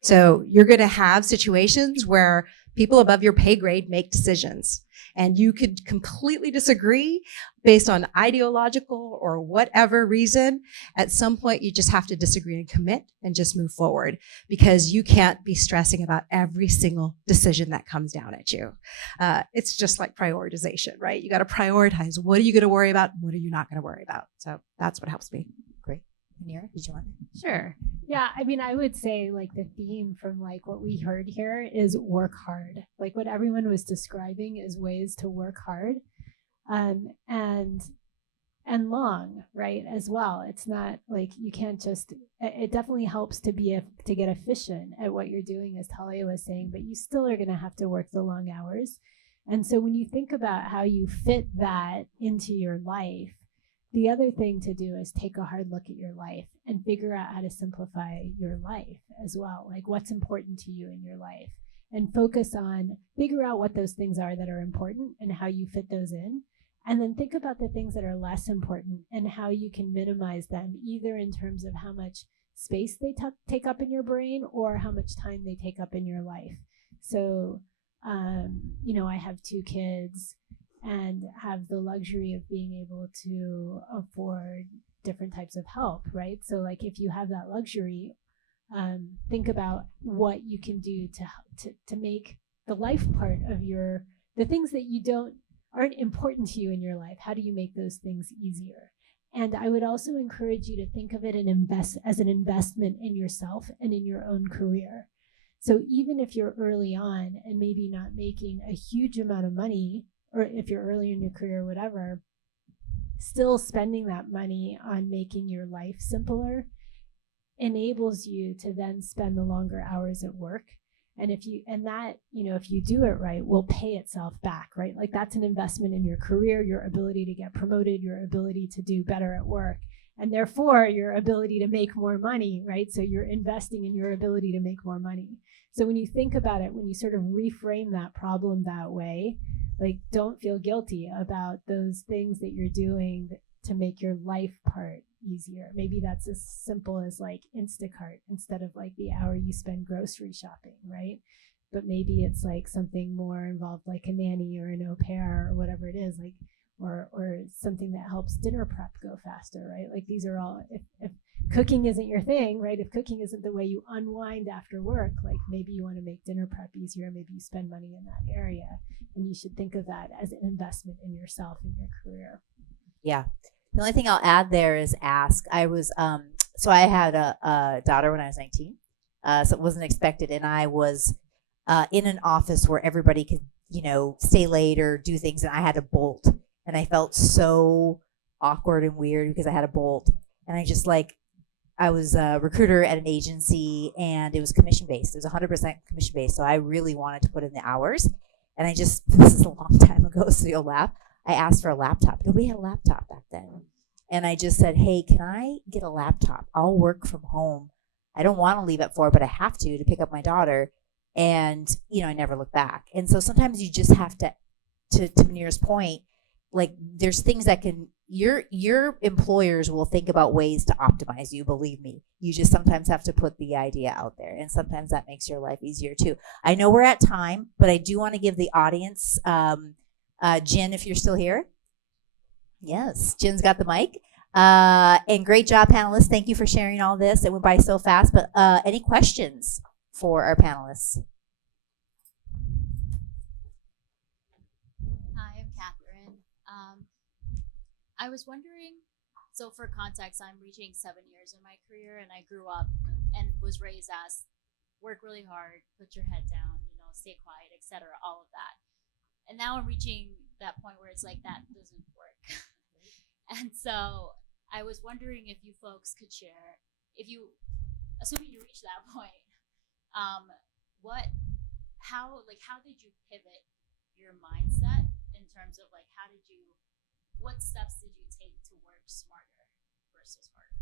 So you're going to have situations where people above your pay grade make decisions, and you could completely disagree based on ideological or whatever reason. At some point, you just have to disagree and commit and just move forward, because you can't be stressing about every single decision that comes down at you. It's just like prioritization, right? You got to prioritize. What are you going to worry about? What are you not going to worry about? So that's what helps me. Great. Nira, did you want? Sure. Yeah, I mean, I would say like the theme from like what we heard here is work hard. Like what everyone was describing is ways to work hard, and long, right? As well. It's not like you can't just. It definitely helps to to get efficient at what you're doing, as Talia was saying, but you still are going to have to work the long hours. And so when you think about how you fit that into your life, the other thing to do is take a hard look at your life and figure out how to simplify your life as well. Like what's important to you in your life, and figure out what those things are that are important and how you fit those in. And then think about the things that are less important and how you can minimize them, either in terms of how much space they take up in your brain or how much time they take up in your life. So, I have 2 kids and have the luxury of being able to afford different types of help, right? So like if you have that luxury, think about what you can do to make the life part of the things that aren't important to you in your life. How do you make those things easier? And I would also encourage you to think of it as an investment in yourself and in your own career. So even if you're early on and maybe not making a huge amount of money, or if you're early in your career or whatever, still spending that money on making your life simpler enables you to then spend the longer hours at work. And if you do it right, will pay itself back, right? Like that's an investment in your career, your ability to get promoted, your ability to do better at work, and therefore your ability to make more money, right? So you're investing in your ability to make more money. So when you think about it, when you sort of reframe that problem that way, like don't feel guilty about those things that you're doing to make your life part easier. Maybe that's as simple as like Instacart instead of like the hour you spend grocery shopping, right? But maybe it's like something more involved, like a nanny or an au pair or whatever it is, like or something that helps dinner prep go faster, right? Like these are all, if cooking isn't your thing, right? If cooking isn't the way you unwind after work, like maybe you want to make dinner prep easier, maybe you spend money in that area, and you should think of that as an investment in yourself and your career. Yeah. The only thing I'll add there is ask. I was, so I had a daughter when I was 19, so it wasn't expected, and I was in an office where everybody could, stay late or do things, and I had to bolt, and I felt so awkward and weird because I had a bolt, and I was a recruiter at an agency, and it was commission-based. It was 100% commission-based, so I really wanted to put in the hours, and this is a long time ago, so you'll laugh. I asked for a laptop. Nobody had a laptop back then. And I just said, hey, can I get a laptop? I'll work from home I don't want to leave at 4, but I have to pick up my daughter. And, I never look back. And so sometimes you just have to Munir's point, like there's things that your employers will think about ways to optimize you, believe me. You just sometimes have to put the idea out there, and sometimes that makes your life easier too. I know we're at time, but I do want to give the audience, Jen, if you're still here. Yes, Jen's got the mic. And great job, panelists. Thank you for sharing all this. It went by so fast, but any questions for our panelists? Hi, I'm Catherine. I was wondering, so for context, I'm reaching 7 years in my career, and I grew up and was raised as work really hard, put your head down, stay quiet, etc., all of that. And now I'm reaching that point where it's like that doesn't work. And so I was wondering if you folks could share, assuming you reach that point, how did you pivot your mindset in terms of what steps did you take to work smarter versus harder?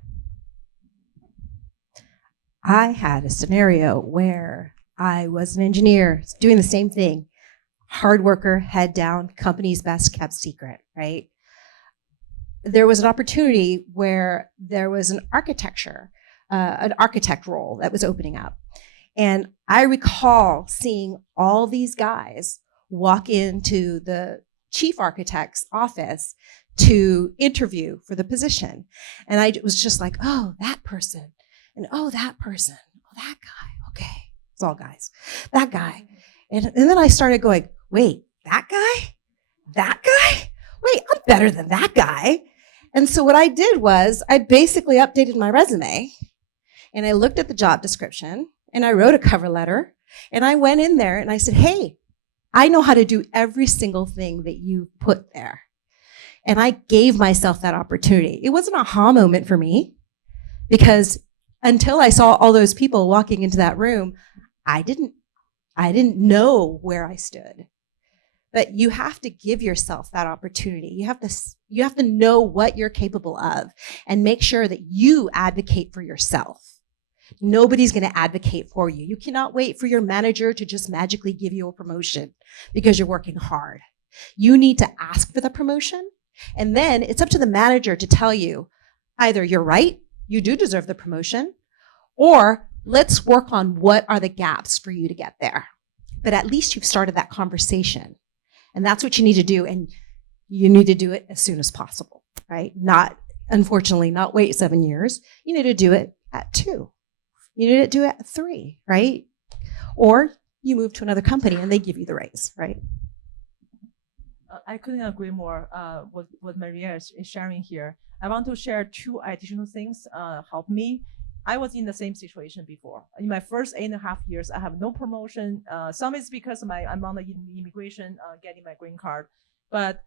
I had a scenario where I was an engineer doing the same thing. Hard worker, head down, company's best kept secret, right? There was an opportunity where there was an architect role that was opening up. And I recall seeing all these guys walk into the chief architect's office to interview for the position. And I was just like, oh, that person. And oh, that person. Oh, that guy. Okay. It's all guys. That guy. And then I started going, wait, that guy? That guy? Wait, I'm better than that guy. And so what I did was I basically updated my resume, and I looked at the job description, and I wrote a cover letter, and I went in there and I said, hey, I know how to do every single thing that you put there. And I gave myself that opportunity. It was an aha moment for me, because until I saw all those people walking into that room, I didn't know where I stood. But you have to give yourself that opportunity. You have to know what you're capable of and make sure that you advocate for yourself. Nobody's going to advocate for you. You cannot wait for your manager to just magically give you a promotion because you're working hard. You need to ask for the promotion, and then it's up to the manager to tell you either you're right, you do deserve the promotion, or let's work on what are the gaps for you to get there. But at least you've started that conversation. And that's what you need to do. And you need to do it as soon as possible, right? Unfortunately, not wait 7 years. You need to do it at 2. You need to do it at 3, right? Or you move to another company and they give you the raise, right? I couldn't agree more with what Maria is sharing here. I want to share 2 additional things help me. I was in the same situation before. In my first 8.5 years, I have no promotion. Some is because I'm on the immigration, getting my green card. But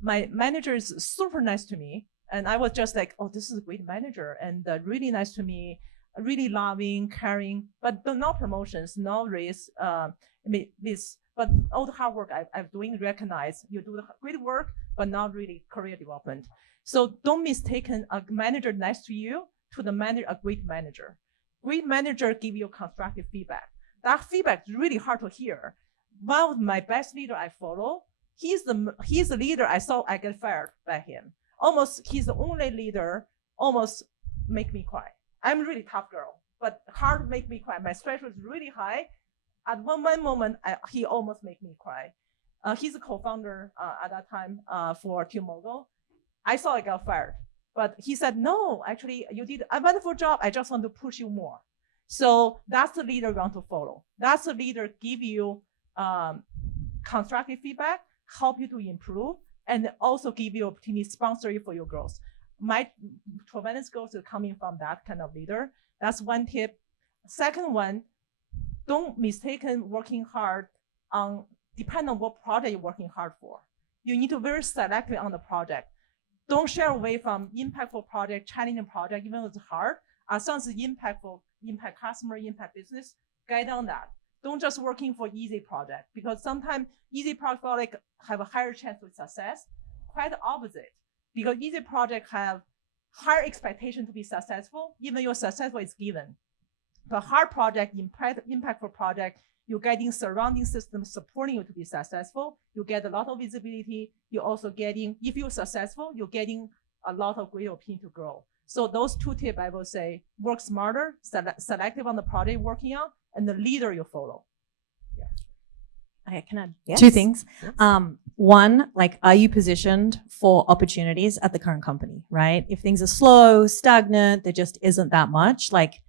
my manager is super nice to me. And I was just like, oh, this is a great manager. And really nice to me, really loving, caring, but no promotions, no raise. But all the hard work I'm doing, recognize you do the great work, but not really career development. So don't mistake a manager nice to you to the manager, a great manager. Great manager give you constructive feedback. That feedback is really hard to hear. One of my best leader I follow, he's the leader I saw I get fired by him. He's the only leader, almost make me cry. I'm a really tough girl, but hard make me cry. My stress was really high. At one moment, he almost made me cry. He's a co-founder at that time for T-Mobile. I saw I got fired. But he said, no, actually, you did a wonderful job. I just want to push you more. So that's the leader you want to follow. That's the leader give you constructive feedback, help you to improve, and also give you opportunity, sponsor you for your growth. My tremendous growth is coming from that kind of leader. That's one tip. Second one, don't mistaken working hard depend on what project you're working hard for. You need to very selective on the project. Don't share away from impactful project, challenging project, even though it's hard. As long as it's impactful, impact customer, impact business, guide on that. Don't just working for easy project, because sometimes easy project have a higher chance of success. Quite the opposite, because easy project have higher expectation to be successful, even your successful is given. the hard project, impactful project, you're getting surrounding systems supporting you to be successful. You get a lot of visibility. You're also getting, if you're successful, you're getting a lot of great opinion to grow. So those two tips I will say: work smarter, selective on the project you're working on, and the leader you follow. Okay, can I add Yes. two things? Yes. One, like, are you positioned for opportunities at the current company, right? If things are slow, stagnant, there just isn't that much, like,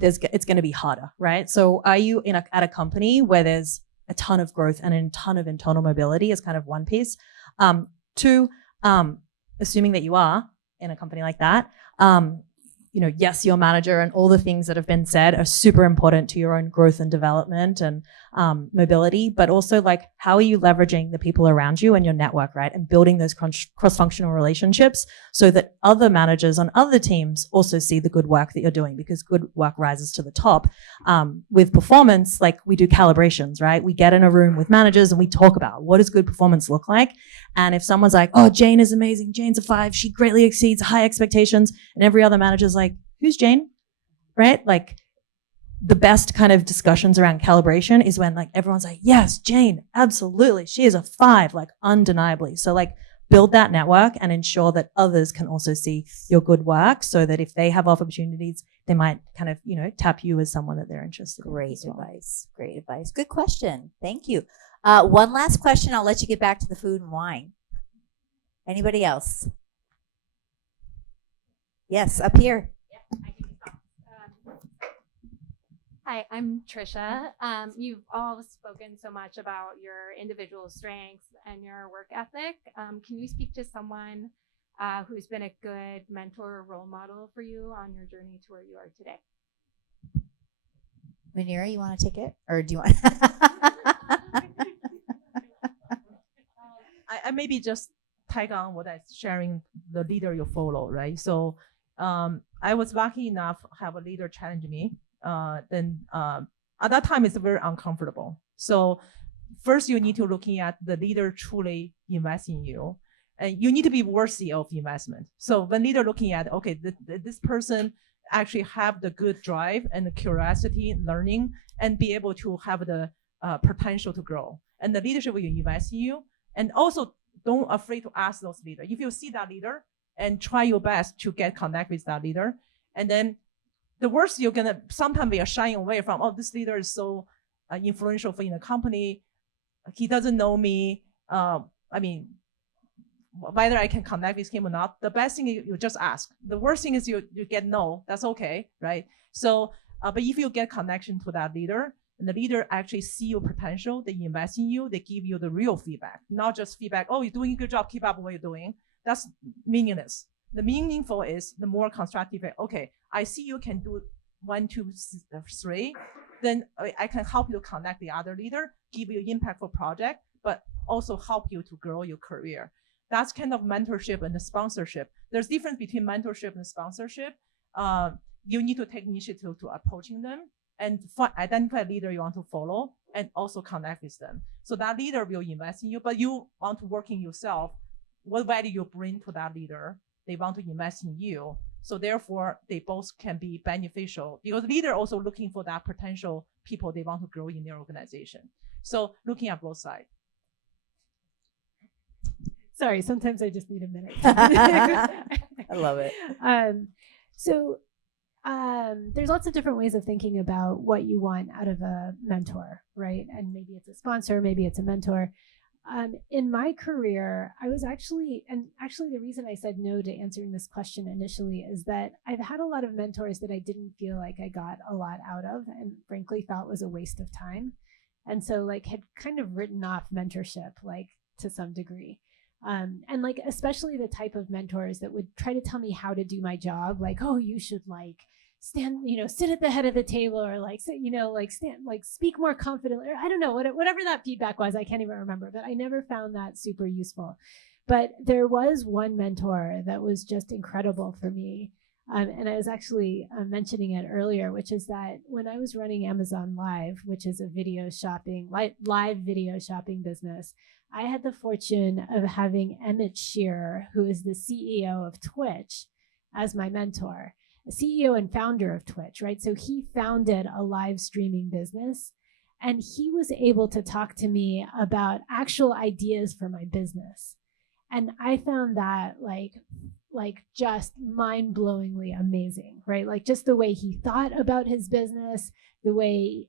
it's going to be harder, right? So are you at a company where there's a ton of growth and a ton of internal mobility is kind of one piece. Two, assuming that you are in a company like that, yes, your manager and all the things that have been said are super important to your own growth and development and mobility, but also, like, how are you leveraging the people around you and your network, right? And building those cross-functional relationships so that other managers on other teams also see the good work that you're doing, because good work rises to the top. With performance, like, we do calibrations, right? We get in a room with managers and we talk about what does good performance look like. And if someone's like, oh, Jane is amazing, Jane's a 5, she greatly exceeds high expectations, and every other manager's like, who's Jane? Right? Like, the best kind of discussions around calibration is when, like, everyone's like, yes, Jane, absolutely, she is a 5, like, undeniably. So, like, build that network and ensure that others can also see your good work, so that if they have opportunities, they might kind of, tap you as someone that they're interested in. Great advice. Great advice. Good question. Thank you. One last question. I'll let you get back to the food and wine. Anybody else? Yes, up here. Hi, I'm Trisha. You've all spoken so much about your individual strengths and your work ethic. Can you speak to someone who's been a good mentor or role model for you on your journey to where you are today? Manira, you want to take it? Or do you want I maybe just tag on what I'm sharing, the leader you follow, right? So I was lucky enough to have a leader challenge me. Then at that time it's very uncomfortable. So first you need to looking at the leader truly invest in you, and you need to be worthy of investment. So when leader looking at, okay, this person actually have the good drive and the curiosity, learning, and be able to have the potential to grow, and the leadership will invest in you. And also don't afraid to ask those leaders. If you see that leader, and try your best to get connect with that leader. And then the worst you're gonna sometimes be shying away from, oh, this leader is so influential for in the company. He doesn't know me. Whether I can connect with him or not. The best thing is you just ask. The worst thing is you get no. That's okay, right? So, but if you get connection to that leader, and the leader actually see your potential, they invest in you, they give you the real feedback, not just feedback. Oh, you're doing a good job. Keep up what you're doing. That's meaningless. The meaningful is the more constructive. Okay, I see you can do 1, 2, 3. Then I can help you to connect the other leader, give you impactful project, but also help you to grow your career. That's kind of mentorship and the sponsorship. There's difference between mentorship and sponsorship. You need to take initiative to approaching them and identify a leader you want to follow and also connect with them. So that leader will invest in you, but you want to work in yourself. What value you bring to that leader? They want to invest in you. So therefore, they both can be beneficial, because leader also looking for that potential people they want to grow in their organization. So looking at both sides. Sorry, sometimes I just need a minute. I love it. There's lots of different ways of thinking about what you want out of a mentor, right? And maybe it's a sponsor, maybe it's a mentor. In my career, I was actually the reason I said no to answering this question initially is that I've had a lot of mentors that I didn't feel like I got a lot out of, and frankly thought was a waste of time. And so had kind of written off mentorship, to some degree. And especially the type of mentors that would try to tell me how to do my job, oh, you should stand, sit at the head of the table, or stand, speak more confidently, or I don't know, whatever that feedback was, I can't even remember, but I never found that super useful. But there was one mentor that was just incredible for me. And I was actually mentioning it earlier, which is that when I was running Amazon Live, which is a live video shopping business, I had the fortune of having Emmett Shearer, who is the CEO of Twitch, as my mentor. CEO and founder of Twitch, right? So he founded a live streaming business, and he was able to talk to me about actual ideas for my business. And I found that like just mind-blowingly amazing, right? Like just the way he thought about his business, the way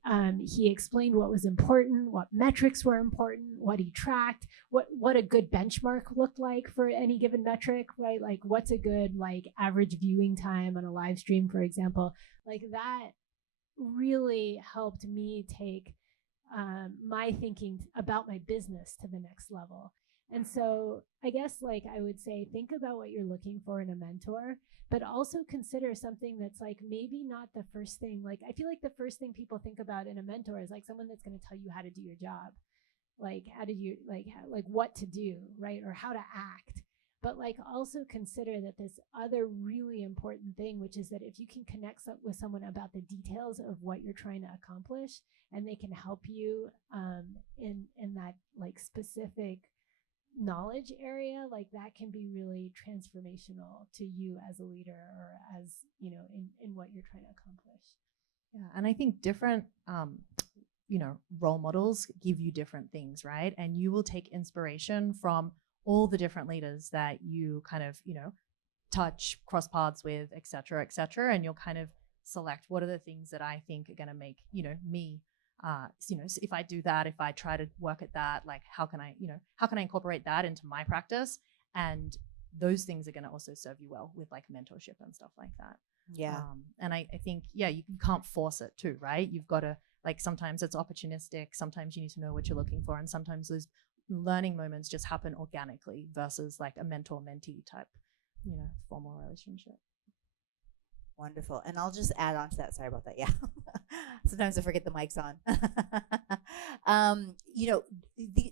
he explained what was important, what metrics were important, what he tracked, what a good benchmark looked like for any given metric, right? Like what's a good like average viewing time on a live stream, for example. Like that really helped me take my thinking about my business to the next level. And so I guess like I would say, think about what you're looking for in a mentor, but also consider something that's like maybe not the first thing. Like I feel like the first thing people think about in a mentor is like someone that's going to tell you how to do your job. Like how did you like what to do, right? Or how to act. But like also consider that this other really important thing, which is that if you can connect with someone about the details of what you're trying to accomplish, and they can help you in that like specific knowledge area, like that can be really transformational to you as a leader or as, you know, in what you're trying to accomplish. Yeah, and I think different role models give you different things, right? And you will take inspiration from all the different leaders that you kind of, touch, cross paths with, et cetera, and you'll kind of select what are the things that I think are going to make, me, if I do that, if I try to work at that, like how can I incorporate that into my practice? And those things are going to also serve you well with like mentorship and stuff like that. Yeah. And I think, you can't force it too, right? You've got to, like, sometimes it's opportunistic. Sometimes you need to know what you're looking for. And sometimes those learning moments just happen organically versus like a mentor-mentee type, formal relationship. Wonderful. And I'll just add on to that. Sorry about that. Yeah. Sometimes I forget the mic's on.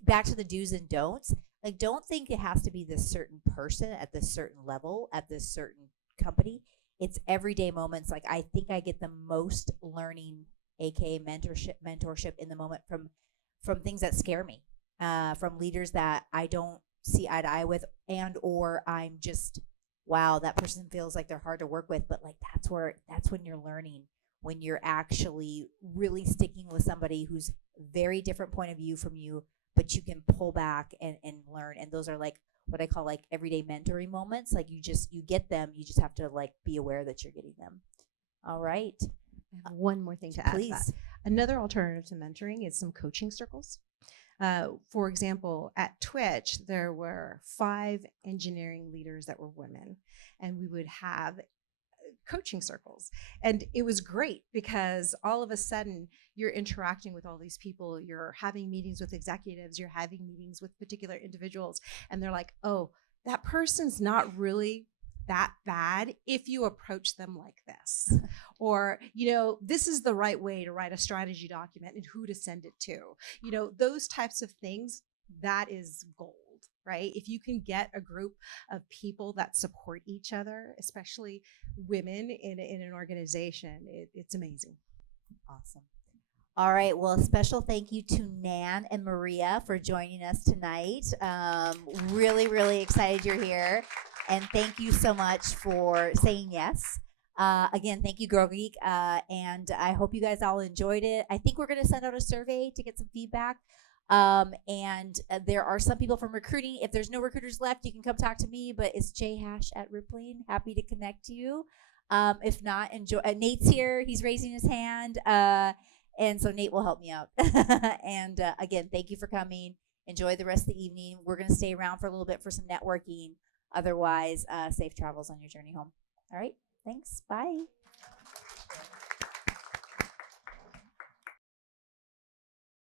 Back to the do's and don'ts. Like, don't think it has to be this certain person at this certain level, at this certain company. It's everyday moments. Like, I think I get the most learning, aka mentorship in the moment from things that scare me, from leaders that I don't see eye to eye with, and or I'm just, wow, that person feels like they're hard to work with. But like that's when you're learning, when you're actually really sticking with somebody who's very different point of view from you, but you can pull back and learn. And those are like what I call like everyday mentoring moments. Like you get them, you just have to like be aware that you're getting them. All right. I have one more thing to add to that. Another alternative to mentoring is some coaching circles. For example, at Twitch, there were 5 engineering leaders that were women, and we would have coaching circles. And it was great because all of a sudden you're interacting with all these people, you're having meetings with executives, you're having meetings with particular individuals, and they're like, oh, that person's not really that bad if you approach them like this. Or, this is the right way to write a strategy document and who to send it to. Those types of things, that is gold, right? If you can get a group of people that support each other, especially women in an organization, it's amazing. Awesome. All right. Well, a special thank you to Nan and Maria for joining us tonight. Really, really excited you're here. And thank you so much for saying yes. Again, thank you, Girl Geek. And I hope you guys all enjoyed it. I think we're going to send out a survey to get some feedback. And there are some people from recruiting. If there's no recruiters left, you can come talk to me. But it's jhash@Rippling. Happy to connect to you. If not, enjoy. Nate's here. He's raising his hand. And so Nate will help me out. And again, thank you for coming. Enjoy the rest of the evening. We're going to stay around for a little bit for some networking. Otherwise, safe travels on your journey home. All right. Thanks. Bye.